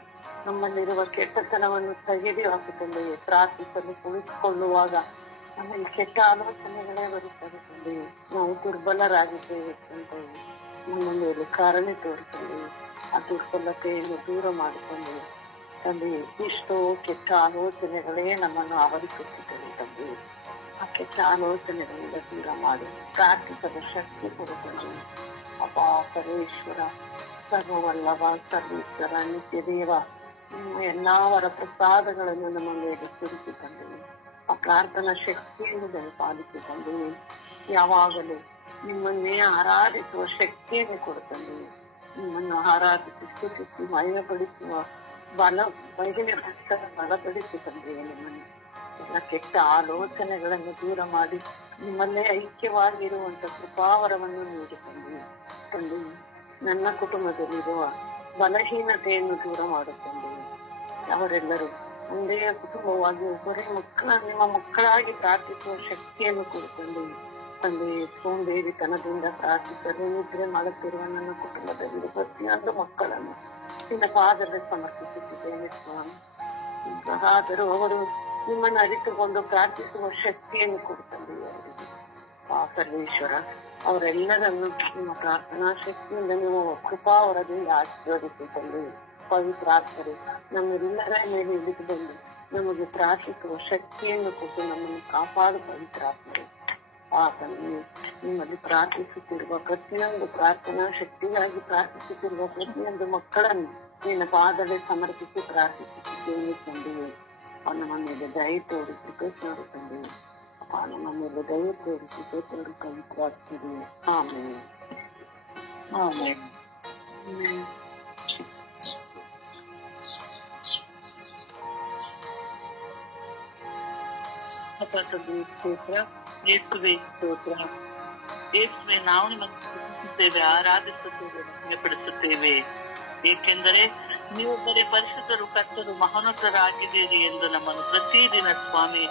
ನಮ್ಮಲ್ಲಿರುವ ಕೆಟ್ಟತನವನ್ನು ತೆಗೆದು ಹಾಕು ತಂದೆ. ಪ್ರಾರ್ಥಿಸಲು ಕುಳಿತುಕೊಳ್ಳುವಾಗ ನಮ್ಮಲ್ಲಿ ಕೆಟ್ಟ ಆಲೋಚನೆಗಳೇ ಬರುತ್ತದೆ ತಂದೆ. ನಾವು ದುರ್ಬಲರಾಗಿದ್ದೇವೆ ತಂದೆ, ನಮ್ಮ ಮೇಲೆ ಕಾರಣ ತೋರಿಸಲಿ. ಆ ದುರ್ಬಲತೆಯನ್ನು ದೂರ ಮಾಡಿಕೊಂಡು ತಂದೆ, ಎಷ್ಟೋ ಕೆಟ್ಟ ಆಲೋಚನೆಗಳೇ ನಮ್ಮನ್ನು ಆವರಿಸುತ್ತಿದ್ದೇವೆ ತಂದೆ. ಆ ಕೆಟ್ಟ ಆಲೋಚನೆಗಳಿಂದ ದೂರ ಮಾಡಿ ಪ್ರಾರ್ಥಿಸಲು ಶಕ್ತಿ ಕೊಡುತ್ತದೆ. ಅಪ್ಪ ಸರ್ವೇಶ್ವರ, ಸರ್ವವಲ್ಲಭ, ಸರ್ವೇಶ್ವರ, ನಿತ್ಯ ದೇವ, ನಿಮ್ಮ ಎಲ್ಲವರ ಪ್ರಸಾದಗಳನ್ನು ನಮ್ಮ ಮೇಲೆ ಸುರಿಸಿ ತಂದೆ. ಆ ಪ್ರಾರ್ಥನಾ ಶಕ್ತಿಯನ್ನು ದಯಪಾಲಿಸಿ ತಂದೆ. ಯಾವಾಗಲೂ ನಿಮ್ಮನ್ನೇ ಆರಾಧಿಸುವ ಶಕ್ತಿಯನ್ನು ಕೊಡುತ್ತಂದೆ. ನಿಮ್ಮನ್ನು ಆರಾಧಿಸಿ ಸ್ತುತಿಸಿ ಮಹಿಮೆಪಡಿಸುವ ಬಲಪಡಿಸಿ ತಂದೆ. ನಿಮ್ಮನ್ನು ಎಲ್ಲ ಕೆಟ್ಟ ಆಲೋಚನೆಗಳನ್ನು ದೂರ ಮಾಡಿ ನಿಮ್ಮಲ್ಲೇ ಐಕ್ಯವಾಗಿರುವಂತ ಕೃಪಾವರವನ್ನು ನೀಡಿ ತಂದೆ. ನನ್ನ ಕುಟುಂಬದಲ್ಲಿರುವ ಬಲಹೀನತೆಯನ್ನು ದೂರ ಮಾಡುತ್ತಂದೆ. ಅವರೆಲ್ಲರೂ ಒಂದೇ ಕುಟುಂಬವಾಗಿ ಒಬ್ಬರೇ ನಿಮ್ಮ ಮಕ್ಕಳಾಗಿ ಪ್ರಾರ್ಥಿಸುವ ಶಕ್ತಿಯನ್ನು ಕೊಡುತ್ತಂದೆ. ತಂದೆ, ಸೋಂಬೇರಿತನದಿಂದ ಪ್ರಾರ್ಥಿಸಲು ನಿದ್ರೆ ಮಾಡುತ್ತಿರುವ ನನ್ನ ಕುಟುಂಬದಲ್ಲಿ ಪ್ರತಿಯೊಂದು ಮಕ್ಕಳನ್ನು ನಿನ್ನ ಪಾದದಲ್ಲಿ ಸಮರ್ಪಿಸುತ್ತಿದ್ದೇನೆ ಸ್ವಾಮಿ. ಆದರೂ ಅವರು ನಿಮ್ಮನ್ನು ಅರಿತುಕೊಂಡು ಪ್ರಾರ್ಥಿಸುವ ಶಕ್ತಿಯನ್ನು ಕೊಡುತ್ತಂದೆ ಅವರಿಗೆ. ಸರ್ವೇಶ್ವರ, ಅವರೆಲ್ಲರನ್ನು ನಿಮ್ಮ ಪ್ರಾರ್ಥನಾ ಶಕ್ತಿಯಿಂದ ನೀವು ಕೃಪಾವರದಿಂದ ಆಶೀರ್ವದಿಸಿಕೊಂಡು ಪವಿತ್ರಾತ್ಮರು ನಮ್ಮೆಲ್ಲರ ಮೇಲೆ ಇಳಿದು ಬಂದು ನಮಗೆ ಪ್ರಾರ್ಥಿಸುವ ಶಕ್ತಿಯನ್ನು ಕೊಟ್ಟು ನಮ್ಮನ್ನು ಕಾಪಾಡು ಪವಿತ್ರಾತ್ಮರು. ತಂದೆ, ನಿಮ್ಮಲ್ಲಿ ಪ್ರಾರ್ಥಿಸುತ್ತಿರುವ ಪ್ರತಿಯೊಂದು ಪ್ರಾರ್ಥನಾ ಶಕ್ತಿಗಾಗಿ ಪ್ರಾರ್ಥಿಸುತ್ತಿರುವ ಪ್ರತಿಯೊಂದು ಮಕ್ಕಳನ್ನು ನಿನ್ನ ಪಾದವೇ ಸಮರ್ಪಿಸಿ ಪ್ರಾರ್ಥಿಸುತ್ತಿದ್ದೇನೆ ತಂದೆಯೇ. ನಮ್ಮ ಮೇಲೆ ದಯ ತೋರಿಸಿ ಕೃಷ್ಣರು ತಂದೆಯೇ. ನಮ್ಮ ಮೇಲೆ ದಯ ತೋರಿಸಿ ಕೃಷ್ಣರು ಪವಿತ್ರಾತ್ಮರು. ಆಮೇಲೆ ಆಮೇಲೆ ಸ್ತೋತ್ರ. ಯೇಸುವೆ ಸ್ತೋತ್ರ. ಯೇಸುವೆ, ನಾವು ನಿಮ್ಮನ್ನು ಸ್ತುತಿಸುತ್ತೇವೆ, ಆರಾಧಿಸುತ್ತೇವೆ, ಮಹಿಮೆಪಡಿಸುತ್ತೇವೆ. ಏಕೆಂದರೆ ನೀವೊಬ್ಬರೇ ಪರಿಶುದ್ಧರು, ಕರ್ತರು, ಮಹೋನ್ನತರಾಗಿದ್ದೀರಿ ಎಂದು ನಮ್ಮನ್ನು ಪ್ರತಿದಿನ ಸ್ವಾಮಿ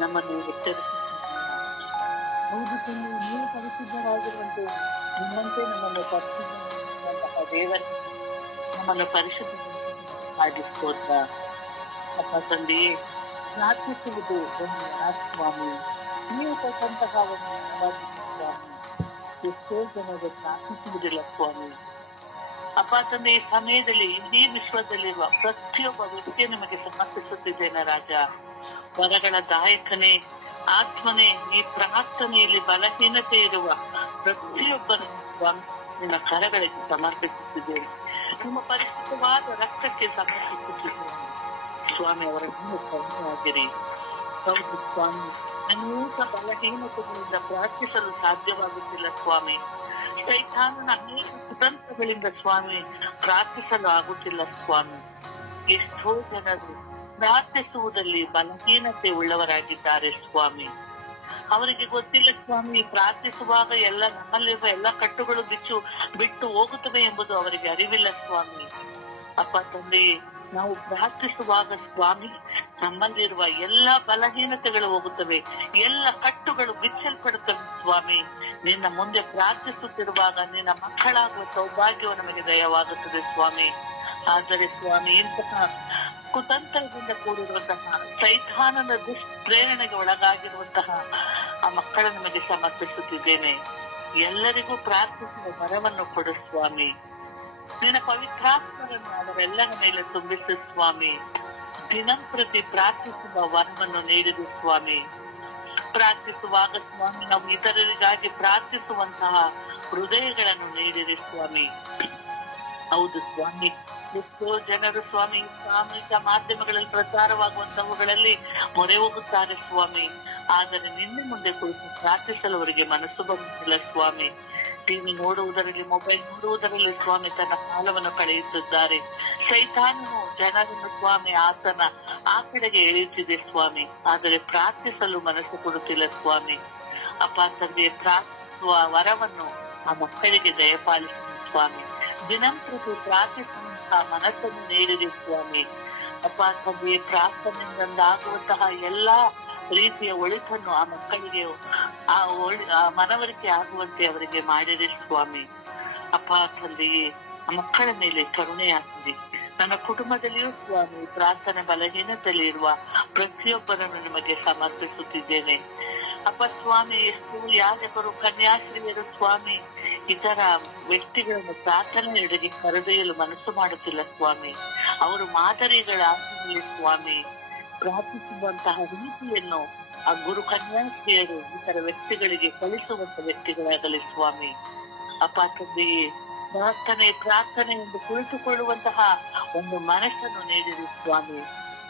ನಮ್ಮನ್ನು ಎಚ್ಚರಿಸುತ್ತಿದ್ದೀರಿ. ಹೌದು ತಂದೆ, ನೀವು ಪರಿಶುದ್ಧರಾಗಿರುವಂತೆ ನಿಮ್ಮಂತೆ ನಮ್ಮನ್ನು ಪರಿಶುದ್ಧರಾಗಿರುವಂತಹ ದೇವರು ನಮ್ಮನ್ನು ಪರಿಶುದ್ಧವಾಗಿ ಸ್ತೋತ್ರ. ಅಪ್ಪ ತಂದೆಯೇ, ಪ್ರಾರ್ಥಿಸುವುದು ಒಂದು ಸ್ವಾಮಿ, ನೀವು ಕೊಟ್ಟಂತಹ ಒಂದು ಸ್ವಾಮಿ. ಎಷ್ಟೋ ಜನರು ಪ್ರಾರ್ಥಿಸುವುದಿಲ್ಲ ಸ್ವಾಮಿ. ಅಪ್ಪ ತಂದೆ, ಈ ಸಮಯದಲ್ಲಿ ಇಡೀ ವಿಶ್ವದಲ್ಲಿರುವ ಪ್ರತಿಯೊಬ್ಬ ವ್ಯಕ್ತಿಯ ನಿಮಗೆ ಸಮರ್ಪಿಸುತ್ತಿದ್ದೇನೆ ರಾಜ. ವರಗಳ ದಾಯಕನೇ, ಆತ್ಮನೇ, ಈ ಪ್ರಾರ್ಥನೆಯಲ್ಲಿ ಬಲಹೀನತೆ ಇರುವ ಪ್ರತಿಯೊಬ್ಬರು ಸ್ವಾಮಿ ನಿನ್ನ ಕರಗಳಿಗೆ ಸಮರ್ಪಿಸುತ್ತಿದ್ದೇನೆ. ನಿಮ್ಮ ಪರಿಶುದ್ಧವಾದ ರಕ್ತಕ್ಕೆ ಸಮರ್ಪಿಸುತ್ತಿದ್ದೇನೆ ಸ್ವಾಮಿ. ಅವರನ್ನು ಕರುಣೆಯಾಗಿರಿ. ಹೌದು ಸ್ವಾಮಿ, ಅನೇಕ ಬಲಹೀನತೆಗಳಿಂದ ಪ್ರಾರ್ಥಿಸಲು ಸಾಧ್ಯವಾಗುತ್ತಿಲ್ಲ ಸ್ವಾಮಿ. ಸೈತಾನನ ಅನೇಕ ಕುತಂತ್ರಗಳಿಂದ ಸ್ವಾಮಿ ಪ್ರಾರ್ಥಿಸಲು ಆಗುತ್ತಿಲ್ಲ ಸ್ವಾಮಿ. ಎಷ್ಟೋ ಜನರು ಪ್ರಾರ್ಥಿಸುವುದಲ್ಲಿ ಬಲಹೀನತೆ ಉಳ್ಳವರಾಗಿದ್ದಾರೆ ಸ್ವಾಮಿ. ಅವರಿಗೆ ಗೊತ್ತಿಲ್ಲ ಸ್ವಾಮಿ, ಪ್ರಾರ್ಥಿಸುವಾಗ ಎಲ್ಲ ನಮ್ಮಲ್ಲಿರುವ ಎಲ್ಲ ಕಟ್ಟುಗಳು ಬಿಟ್ಟು ಹೋಗುತ್ತವೆ ಎಂಬುದು ಅವರಿಗೆ ಅರಿವಿಲ್ಲ ಸ್ವಾಮಿ. ಅಪ್ಪ ತಂದೆ, ನಾವು ಪ್ರಾರ್ಥಿಸುವಾಗ ಸ್ವಾಮಿ ನಮ್ಮಲ್ಲಿರುವ ಎಲ್ಲ ಬಲಹೀನತೆಗಳು ಹೋಗುತ್ತವೆ, ಎಲ್ಲ ಕಟ್ಟುಗಳು ಬಿಚ್ಚಲ್ಪಡುತ್ತವೆ ಸ್ವಾಮಿ. ನಿನ್ನ ಮುಂದೆ ಪ್ರಾರ್ಥಿಸುತ್ತಿರುವಾಗ ನಿನ್ನ ಮಕ್ಕಳಾಗುವ ಸೌಭಾಗ್ಯವು ನಮಗೆ ದಯವಾಗುತ್ತದೆ ಸ್ವಾಮಿ. ಆದರೆ ಸ್ವಾಮಿ, ಇಂತಹ ಕುತಂತ್ರದಿಂದ ಕೂಡಿರುವಂತಹ ಸೈತಾನನ ದುಷ್ಪ್ರೇರಣೆಗೆ ಒಳಗಾಗಿರುವಂತಹ ಆ ಮಕ್ಕಳ ನಮಗೆ ಸಮರ್ಪಿಸುತ್ತಿದ್ದೇನೆ. ಎಲ್ಲರಿಗೂ ಪ್ರಾರ್ಥಿಸುವ ವರವನ್ನು ಕೊಡು ಸ್ವಾಮಿ. ನಿನ್ನ ಪವಿತ್ರಾತ್ಮರನ್ನು ಅವರೆಲ್ಲರ ಮೇಲೆ ತುಂಬಿಸು ಸ್ವಾಮಿ. ದಿನಂಪ್ರತಿ ಪ್ರಾರ್ಥಿಸುವ ವರವನ್ನು ನೀಡಿದೆ ಸ್ವಾಮಿ. ಪ್ರಾರ್ಥಿಸುವಾಗ ಸ್ವಾಮಿ ನಾವು ಇತರರಿಗಾಗಿ ಪ್ರಾರ್ಥಿಸುವಂತಹ ಹೃದಯಗಳನ್ನು ನೀಡಿದೆ ಸ್ವಾಮಿ. ಹೌದು ಸ್ವಾಮಿ, ಎಷ್ಟೋ ಜನರು ಸ್ವಾಮಿ ಸಾಮಾಜಿಕ ಮಾಧ್ಯಮಗಳಲ್ಲಿ ಪ್ರಚಾರವಾಗುವಂತವುಗಳಲ್ಲಿ ಮೊರೆ ಹೋಗುತ್ತಾರೆ ಸ್ವಾಮಿ. ಆದರೆ ನಿನ್ನ ಮುಂದೆ ಕುರಿತು ಪ್ರಾರ್ಥಿಸಲು ಅವರಿಗೆ ಮನಸ್ಸು ಬರುತ್ತಿಲ್ಲ ಸ್ವಾಮಿ. ಟಿವಿ ನೋಡುವುದರಲ್ಲಿ, ಮೊಬೈಲ್ ನೋಡುವುದರಲ್ಲಿ ಸ್ವಾಮಿ ತನ್ನ ಕಾಲವನ್ನು ಕಳೆಯುತ್ತಿದ್ದಾರೆ. ಸೈತಾನನು ಜನರನ್ನು ಸ್ವಾಮಿ ಆತನ ಆ ಕಡೆಗೆ ಎಳೆಯುತ್ತಿದೆ ಸ್ವಾಮಿ. ಆದರೆ ಪ್ರಾರ್ಥಿಸಲು ಮನಸ್ಸು ಕೊಡುತ್ತಿಲ್ಲ ಸ್ವಾಮಿ. ಅಪ್ಪ ತಂದೆ, ಪ್ರಾರ್ಥಿಸುವ ವರವನ್ನು ಆ ಮಕ್ಕಳಿಗೆ ದಯಪಾಲಿಸುವ ಸ್ವಾಮಿ. ದಿನಂಪ್ರತಿ ಪ್ರಾರ್ಥಿಸುವಂತಹ ಮನಸ್ಸನ್ನು ನೀಡಿದೆ ಸ್ವಾಮಿ. ಅಪ್ಪ ತಂದೆಯೇ, ಪ್ರಾರ್ಥನೆಯಿಂದ ಆಗುವಂತಹ ಎಲ್ಲಾ ರೀತಿಯ ಒಳಿತನ್ನು ಆ ಮಕ್ಕಳಿಗೆ ಆ ಮನವರಿಕೆ ಆಗುವಂತೆ ಅವರಿಗೆ ಮಾಡಿರಿ ಸ್ವಾಮಿ. ಅಪ್ಪ ತಂದೆಯೇ, ಮಕ್ಕಳ ಮೇಲೆ ಕರುಣೆಯಾಗಿದೆ. ನನ್ನ ಕುಟುಂಬದಲ್ಲಿಯೂ ಸ್ವಾಮಿ ಪ್ರಾರ್ಥನೆ ಬಲಹೀನತೆಯಲ್ಲಿ ಇರುವ ಪ್ರತಿಯೊಬ್ಬರನ್ನು ನಿಮಗೆ ಸಮರ್ಪಿಸುತ್ತಿದ್ದೇನೆ. ಅಪ್ಪ ಸ್ವಾಮಿ, ಎಷ್ಟು ಯಾಜಕರು, ಕನ್ಯಾಶ್ರೀಯರು ಸ್ವಾಮಿ ಇತರ ವ್ಯಕ್ತಿಗಳನ್ನು ಪ್ರಾರ್ಥನೆಯೆಡೆಗೆ ಕರೆದೊಯ್ಯಲು ಮನಸ್ಸು ಮಾಡುತ್ತಿಲ್ಲ ಸ್ವಾಮಿ. ಅವರು ಮಾದರಿಗಳಾಗಲಿ ಸ್ವಾಮಿ. ಪ್ರಾರ್ಥಿಸುವಂತಹ ರೀತಿಯನ್ನು ಆ ಗುರು ಕನ್ಯಾಶ್ರೀಯರು ಇತರ ವ್ಯಕ್ತಿಗಳಿಗೆ ಕಳಿಸುವಂತ ವ್ಯಕ್ತಿಗಳಾಗಲಿ ಸ್ವಾಮಿ. ಅಪ್ಪ ತಂದೆಯೇ, ಪ್ರಾರ್ಥನೆ ಎಂದು ಕುಳಿತುಕೊಳ್ಳುವಂತಹ ಒಂದು ಮನಸ್ಸನ್ನು ನೀಡಿರಿ ಸ್ವಾಮಿ.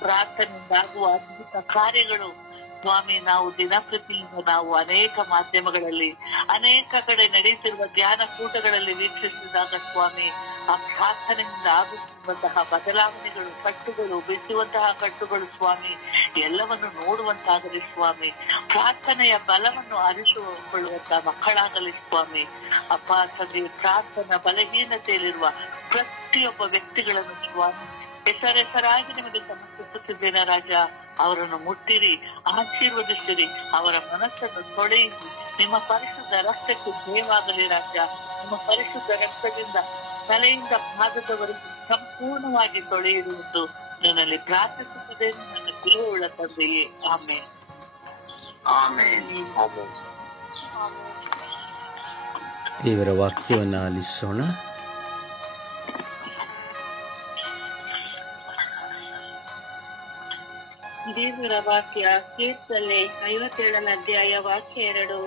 ಪ್ರಾರ್ಥನೆಯಿಂದಾಗುವ ಅದ್ಭುತ ಕಾರ್ಯಗಳು ಸ್ವಾಮಿ, ನಾವು ದಿನಪ್ರತಿಯಿಂದ ನಾವು ಅನೇಕ ಮಾಧ್ಯಮಗಳಲ್ಲಿ ಅನೇಕ ಕಡೆ ನಡೆಯುತ್ತಿರುವ ಧ್ಯಾನ ಕೂಟಗಳಲ್ಲಿ ವೀಕ್ಷಿಸಿದಾಗ ಸ್ವಾಮಿ, ಆ ಪ್ರಾರ್ಥನೆಯಿಂದ ಆಗುತ್ತಿರುವಂತಹ ಬದಲಾವಣೆಗಳು, ಕಟ್ಟುಗಳು, ಬಿಸುವಂತಹ ಕಟ್ಟುಗಳು ಸ್ವಾಮಿ ಎಲ್ಲವನ್ನು ನೋಡುವಂತಾಗಲಿ ಸ್ವಾಮಿ. ಪ್ರಾರ್ಥನೆಯ ಬಲವನ್ನು ಅರಿತುಕೊಳ್ಳುವಂತಹ ಮಕ್ಕಳಾಗಲಿ ಸ್ವಾಮಿ. ಅಪ್ಪ ತಂದೆ, ಪ್ರಾರ್ಥನಾ ಬಲಹೀನತೆಯಲ್ಲಿರುವ ಪ್ರತಿಯೊಬ್ಬ ವ್ಯಕ್ತಿಗಳನ್ನು ಸ್ವಾಮಿ ಹೆಸರಾಗಿ ನಿಮಗೆ ಸಮರ್ಪಿಸುತ್ತಿದ್ದೇನೆ ರಾಜ. ಅವರನ್ನು ಮುಟ್ಟಿರಿ, ಆಶೀರ್ವದಿಸಿರಿ, ಅವರ ಮನಸ್ಸನ್ನು ತೊಳೆಯಿರಿ. ನಿಮ್ಮ ಪರಿಶುದ್ಧ ರಕ್ತಕ್ಕೆ ಜಯವಾಗಲಿ ರಾಜ. ನಿಮ್ಮ ಪರಿಶುದ್ಧ ರಕ್ತದಿಂದ ತಲೆಯಿಂದ ಪಾದದವರೆಗೂ ಸಂಪೂರ್ಣವಾಗಿ ತೊಳೆಯಿರಿ ಎಂದು ನನ್ನಲ್ಲಿ ಪ್ರಾರ್ಥಿಸುತ್ತಿದ್ದೇನೆ ನನ್ನ ಗುರುವುಳ್ಳ ತಂದೆಯೇ. ಆಮೇಲೆ ದೇವರ ವಾಕ್ಯವನ್ನು ಆಲಿಸೋಣ. ದೇವರ ವಾಕ್ಯ ಕೀರ್ತನೆ 57ನೇ ಅಧ್ಯಾಯ ವಾಕ್ಯ 2.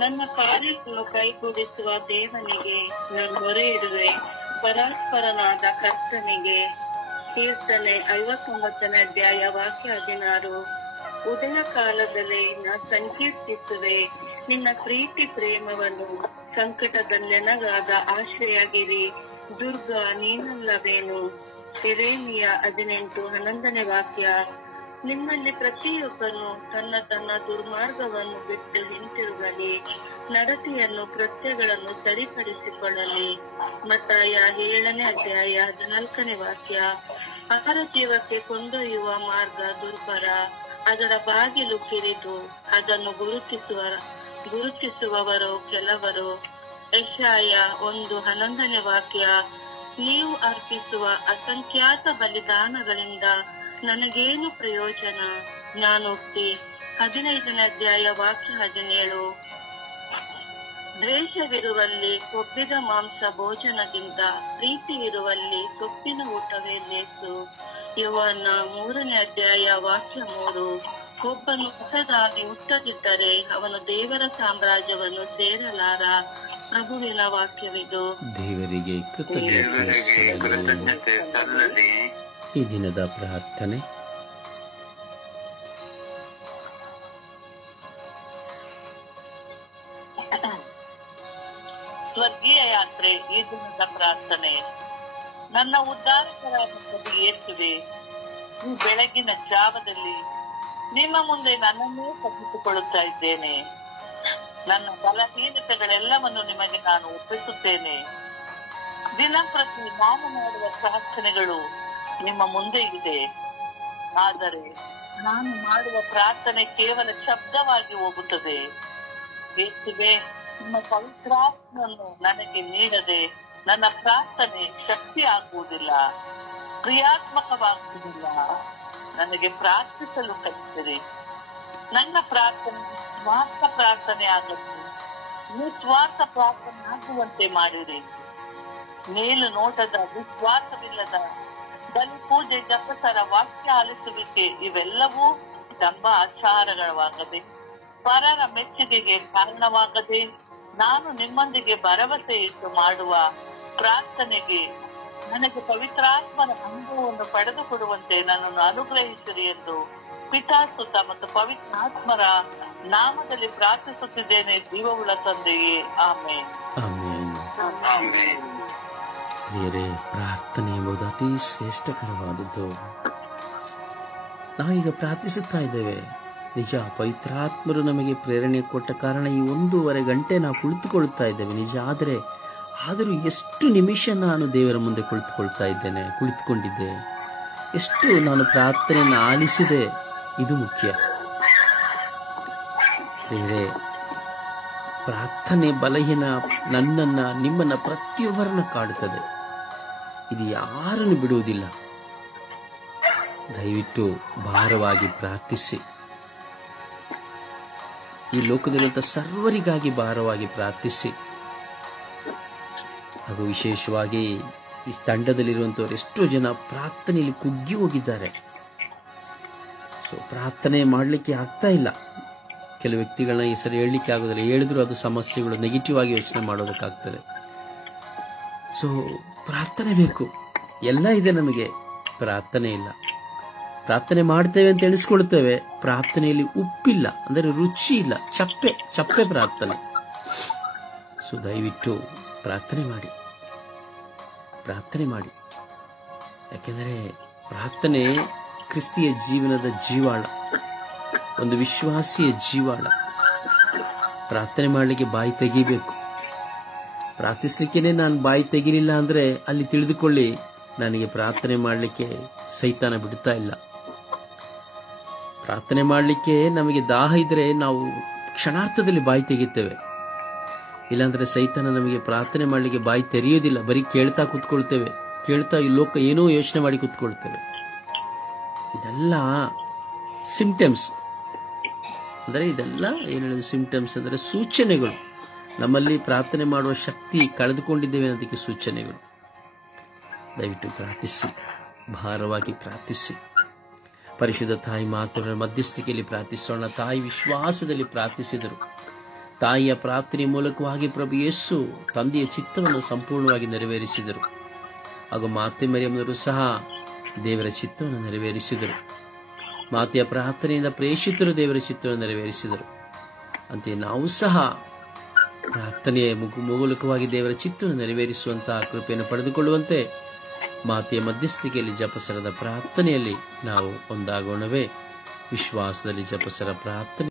ನನ್ನ ಕಾರ್ಯವನ್ನು ಕೈಗೂಡಿಸುವ ದೇವನಿಗೆ ನಾನು ಮೊರೆ ಇಡುವೆ, ಪರಾತ್ಪರನಾದ ಕರ್ತನಿಗೆ. ಕೀರ್ತನೆ 59ನೇ ಅಧ್ಯಾಯ ವಾಕ್ಯ 16. ಉದಯ ಕಾಲದಲ್ಲಿ ನಾ ಸಂಕೀರ್ತಿಸುವೆ ನಿನ್ನ ಪ್ರೀತಿ ಪ್ರೇಮವನ್ನು. ಸಂಕಟದಲ್ಲೆನಗಾದ ಆಶ್ರಯಾಗಿರಿ, ದುರ್ಗ ನೀನಲ್ಲವೇನು. ಯೆರೆಮೀಯ 18:11ನೇ ವಾಕ್ಯ. ನಿಮ್ಮಲ್ಲಿ ಪ್ರತಿಯೊಬ್ಬನು ತನ್ನ ದುರ್ಮಾರ್ಗವನ್ನು ಬಿಟ್ಟು ಹಿಂತಿರುಗಲಿ, ನಡತೆಯನ್ನು ಕೃತ್ಯಗಳನ್ನು ಸರಿಪಡಿಸಿಕೊಳ್ಳಲಿ. ಮತ್ತಾಯ 7ನೇ ಅಧ್ಯಾಯ 14ನೇ ವಾಕ್ಯ. ಆಹಾರ ಜೀವಕ್ಕೆ ಕೊಂಡೊಯ್ಯುವ ಮಾರ್ಗ ದುರ್ಭರ, ಅದರ ಬಾಗಿಲು ಕಿರಿದು, ಅದನ್ನು ಗುರುತಿಸುವವರು ಕೆಲವರು. ಯೆಶಾಯ 1:11ನೇ ವಾಕ್ಯ. ನೀವು ಅರ್ಪಿಸುವ ಅಸಂಖ್ಯಾತ ಬಲಿದಾನಗಳಿಂದ ನನಗೇನು ಪ್ರಯೋಜನ. ಜ್ಞಾನೋಕ್ತಿ 15ನೇ ಅಧ್ಯಾಯ ವಾಕ್ಯ 17. ದ್ವೇಷವಿರುವಲ್ಲಿ ಕೊಬ್ಬಿದ ಮಾಂಸ ಭೋಜನದಿಂದ ಪ್ರೀತಿ ಇರುವಲ್ಲಿ ಸೊಪ್ಪಿನ ಊಟವೇ ಲೇಸು. ಯೋವಾನ 3ನೇ ಅಧ್ಯಾಯ ವಾಕ್ಯ 3. ಒಬ್ಬನು ಹೊಸದಾಗಿ ಹುಟ್ಟದಿದ್ದರೆ ಅವನು ದೇವರ ಸಾಮ್ರಾಜ್ಯವನ್ನು ಸೇರಲಾರ. ಪ್ರಭುವಿನ ವಾಕ್ಯವಿದು. ದೇವರಿಗೆ ಕೃತಜ್ಞತೆ ಸಲ್ಲಲಿ. ಈ ದಿನದ ಪ್ರಾರ್ಥನೆ. ಸ್ವರ್ಗೀಯ ಯಾತ್ರೆ. ಈ ದಿನದ ಪ್ರಾರ್ಥನೆ. ನನ್ನ ಉದ್ಧಾರಕರಾದ ಯೇಸುವೆ, ಈ ಬೆಳಗಿನ ಜಾವದಲ್ಲಿ ನಿಮ್ಮ ಮುಂದೆ ನನ್ನನ್ನೇ ತಗ್ಗಿಸಿಕೊಳ್ಳುತ್ತಾ ಇದ್ದೇನೆ. ನನ್ನ ಬಲಹೀನತೆಗಳೆಲ್ಲವನ್ನು ನಿಮಗೆ ನಾನು ಒಪ್ಪಿಸುತ್ತೇನೆ. ದಿನಪ್ರತಿ ನಾನು ಮಾಡುವ ಪ್ರಾರ್ಥನೆಗಳು ನಿಮ್ಮ ಮುಂದೆ ಇದೆ. ಆದರೆ ನಾನು ಮಾಡುವ ಪ್ರಾರ್ಥನೆ ಕೇವಲ ಶಬ್ದವಾಗಿ ಹೋಗುತ್ತದೆ. ಯೇಸುವೆ, ನಿಮ್ಮ ಪವಿತ್ರಾತ್ಮವನ್ನು ನನಗೆ ನೀಡದೆ ನನ್ನ ಪ್ರಾರ್ಥನೆ ಶಕ್ತಿ ಆಗುವುದಿಲ್ಲ, ಕ್ರಿಯಾತ್ಮಕವಾಗುವುದಿಲ್ಲ. ನನಗೆ ಪ್ರಾರ್ಥಿಸಲು ಕಲಿಸಿರಿ. ನನ್ನ ಪ್ರಾರ್ಥನೆ ಸ್ವಾರ್ಥ ಪ್ರಾರ್ಥನೆ ಆಗಲಿ, ನಿಸ್ವಾರ್ಥ ಪ್ರಾರ್ಥನೆ ಆಗುವಂತೆ ಮಾಡಿರಿ. ಮೇಲು ನೋಟದ ವಿಶ್ವಾಸವಿಲ್ಲದ ಬಲಿ ಪೂಜೆ, ಜಪಸರ, ವಾಕ್ಯ ಆಲಿಸುವಿಕೆ ಇವೆಲ್ಲವೂ ದಂಬ ಆಚಾರಗಳಾಗದೆ, ಪರರ ಮೆಚ್ಚುಗೆಗೆ ಕಾರಣವಾಗದೆ, ನಾನು ನಿಮ್ಮೊಂದಿಗೆ ಭರವಸೆ ಇಟ್ಟು ಮಾಡುವ ಪ್ರಾರ್ಥನೆಗೆ ನನಗೆ ಪವಿತ್ರಾತ್ಮನ ಅನುಭವವನ್ನು ಪಡೆದುಕೊಡುವಂತೆ ನನ್ನನ್ನು ಅನುಗ್ರಹಿಸಿರಿ ಎಂದು ಪಿತಾಸುತ ಮತ್ತು ಪವಿತ್ರಾತ್ಮರ ನಾಮದಲ್ಲಿ ಪ್ರಾರ್ಥಿಸುತ್ತಿದ್ದೇನೆ, ಜೀವವುಳ್ಳ ತಂದೆಯೇ. ಆಮೇನ್. ಪ್ರಿಯರೇ, ಪ್ರಾರ್ಥನೆ ಎಂಬುದು ಅತಿ ಶ್ರೇಷ್ಠಕರವಾದದ್ದು. ನಾವೀಗ ಪ್ರಾರ್ಥಿಸುತ್ತಾ ಇದ್ದೇವೆ. ನಿಜ, ಪವಿತ್ರಾತ್ಮರು ನಮಗೆ ಪ್ರೇರಣೆ ಕೊಟ್ಟ ಕಾರಣ ಈ 1.5 ಗಂಟೆ ನಾವು ಕುಳಿತುಕೊಳ್ಳುತ್ತಾ ಇದ್ದೇವೆ. ನಿಜ, ಆದರೂ ಎಷ್ಟು ನಿಮಿಷ ನಾನು ದೇವರ ಮುಂದೆ ಕುಳಿತುಕೊಂಡಿದ್ದೆ. ಎಷ್ಟು ನಾನು ಪ್ರಾರ್ಥನೆಯನ್ನು ಆಲಿಸಿದೆ, ಇದು ಮುಖ್ಯ. ಬೇರೆ ಪ್ರಾರ್ಥನೆ ಬಲಹೀನ ನನ್ನನ್ನ ನಿಮ್ಮನ್ನ ಪ್ರತಿಯೊಬ್ಬರನ್ನ ಕಾಡುತ್ತದೆ. ಇದು ಯಾರನ್ನು ಬಿಡುವುದಿಲ್ಲ. ದಯವಿಟ್ಟು ಭಾರವಾಗಿ ಪ್ರಾರ್ಥಿಸಿ. ಈ ಲೋಕದಲ್ಲಿರುವಂಥ ಸರ್ವರಿಗಾಗಿ ಭಾರವಾಗಿ ಪ್ರಾರ್ಥಿಸಿ. ಹಾಗೂ ವಿಶೇಷವಾಗಿ ಈ ತಂಡದಲ್ಲಿರುವಂಥವ್ರು ಎಷ್ಟೋ ಜನ ಪ್ರಾರ್ಥನೆಯಲ್ಲಿ ಕುಗ್ಗಿ ಹೋಗಿದ್ದಾರೆ. ಸೊ ಪ್ರಾರ್ಥನೆ ಮಾಡಲಿಕ್ಕೆ ಆಗ್ತಾ ಇಲ್ಲ. ಕೆಲವು ವ್ಯಕ್ತಿಗಳನ್ನ ಈ ಸರಿ ಹೇಳಲಿಕ್ಕೆ ಆಗೋದಿಲ್ಲ, ಹೇಳಿದ್ರು ಅದು ಸಮಸ್ಯೆಗಳು ನೆಗೆಟಿವ್ ಆಗಿ ಯೋಚನೆ ಮಾಡೋದಕ್ಕಾಗ್ತದೆ. ಸೊ ಪ್ರಾರ್ಥನೆ ಬೇಕು. ಎಲ್ಲ ಇದೆ ನಮಗೆ, ಪ್ರಾರ್ಥನೆ ಇಲ್ಲ. ಪ್ರಾರ್ಥನೆ ಮಾಡ್ತೇವೆ ಅಂತ ಎಣಿಸ್ಕೊಳ್ತೇವೆ, ಪ್ರಾರ್ಥನೆಯಲ್ಲಿ ಉಪ್ಪಿಲ್ಲ, ಅಂದರೆ ರುಚಿ ಇಲ್ಲ, ಚಪ್ಪೆ ಪ್ರಾರ್ಥನೆ. ಸೊ ದಯವಿಟ್ಟು ಪ್ರಾರ್ಥನೆ ಮಾಡಿ. ಯಾಕೆಂದರೆ ಪ್ರಾರ್ಥನೆ ಕ್ರಿಸ್ತಿಯ ಜೀವನದ ಜೀವಾಳ, ಒಂದು ವಿಶ್ವಾಸಿಯ ಜೀವಾಳ. ಪ್ರಾರ್ಥನೆ ಮಾಡಲಿಕ್ಕೆ ಬಾಯಿ ತೆಗಿಬೇಕು. ಪ್ರಾರ್ಥಿಸ್ಲಿಕ್ಕೇನೆ ನಾನು ಬಾಯಿ ತೆಗಿಲಿಲ್ಲ ಅಂದ್ರೆ ಅಲ್ಲಿ ತಿಳಿದುಕೊಳ್ಳಿ, ನನಗೆ ಪ್ರಾರ್ಥನೆ ಮಾಡಲಿಕ್ಕೆ ಸೈತಾನ ಬಿಡ್ತಾ ಇಲ್ಲ. ಪ್ರಾರ್ಥನೆ ಮಾಡಲಿಕ್ಕೆ ನಮಗೆ ದಾಹ ಇದ್ರೆ ನಾವು ಕ್ಷಣಾರ್ಥದಲ್ಲಿ ಬಾಯಿ ತೆಗಿತೇವೆ. ಇಲ್ಲಾಂದ್ರೆ ಸೈತಾನ ನಮಗೆ ಪ್ರಾರ್ಥನೆ ಮಾಡಲಿಕ್ಕೆ ಬಾಯಿ ತೆರೆಯೋದಿಲ್ಲ. ಬರೀ ಕೇಳ್ತಾ ಕೂತ್ಕೊಳ್ತೇವೆ, ಕೇಳ್ತಾ ಈ ಲೋಕ ಏನೋ ಯೋಚನೆ ಮಾಡಿ ಕೂತ್ಕೊಳ್ತೇವೆ. ಇದೆಲ್ಲ ಸಿಂಪ್ಟಮ್ಸ್. ಅಂದರೆ ಇದೆಲ್ಲ ಏನು ಹೇಳೋದು, ಸಿಂಪ್ಟಮ್ಸ್ ಅಂದರೆ ಸೂಚನೆಗಳು. ನಮ್ಮಲ್ಲಿ ಪ್ರಾರ್ಥನೆ ಮಾಡುವ ಶಕ್ತಿ ಕಳೆದುಕೊಂಡಿದ್ದೇವೆ ಅನ್ನೋದಕ್ಕೆ ಸೂಚನೆಗಳು. ದಯವಿಟ್ಟು ಪ್ರಾರ್ಥಿಸಿ, ಭಾರವಾಗಿ ಪ್ರಾರ್ಥಿಸಿ. ಪರಿಶುದ್ಧ ತಾಯಿ ಮಾತುಗಳ ಮಧ್ಯಸ್ಥಿಕೆಯಲ್ಲಿ ಪ್ರಾರ್ಥಿಸೋಣ. ತಾಯಿ ವಿಶ್ವಾಸದಲ್ಲಿ ಪ್ರಾರ್ಥಿಸಿದರು. ತಾಯಿಯ ಪ್ರಾರ್ಥನೆ ಮೂಲಕವಾಗಿ ಪ್ರಭು ಯೇಸು ತಂದೆಯ ಚಿತ್ತವನ್ನು ಸಂಪೂರ್ಣವಾಗಿ ನೆರವೇರಿಸಿದರು. ಹಾಗೂ ಮಾತೆ ಮರಿಯಮ್ಮನವರು ಸಹ ದೇವರ ಚಿತ್ತವನ್ನು ನೆರವೇರಿಸಿದರು. ಮಾತೆಯ ಪ್ರಾರ್ಥನೆಯಿಂದ ಪ್ರೇಷಿತರು ದೇವರ ಚಿತ್ತವನ್ನು ನೆರವೇರಿಸಿದರು. ಅಂತೆಯೇ ನಾವು ಸಹ ಪ್ರಾರ್ಥನೆಯ ಮೂಲಕವಾಗಿ ದೇವರ ಚಿತ್ತವನ್ನು ನೆರವೇರಿಸುವಂತಹ ಕೃಪೆಯನ್ನು ಪಡೆದುಕೊಳ್ಳುವಂತೆ ಮಾತೆಯ ಮಧ್ಯಸ್ಥಿಕೆಯಲ್ಲಿ ಜಪಸರದ ಪ್ರಾರ್ಥನೆಯಲ್ಲಿ ನಾವು ಒಂದಾಗೋಣವೇ. ವಿಶ್ವಾಸದಲ್ಲಿ ಜಪಸರ ಪ್ರಾರ್ಥನೆ.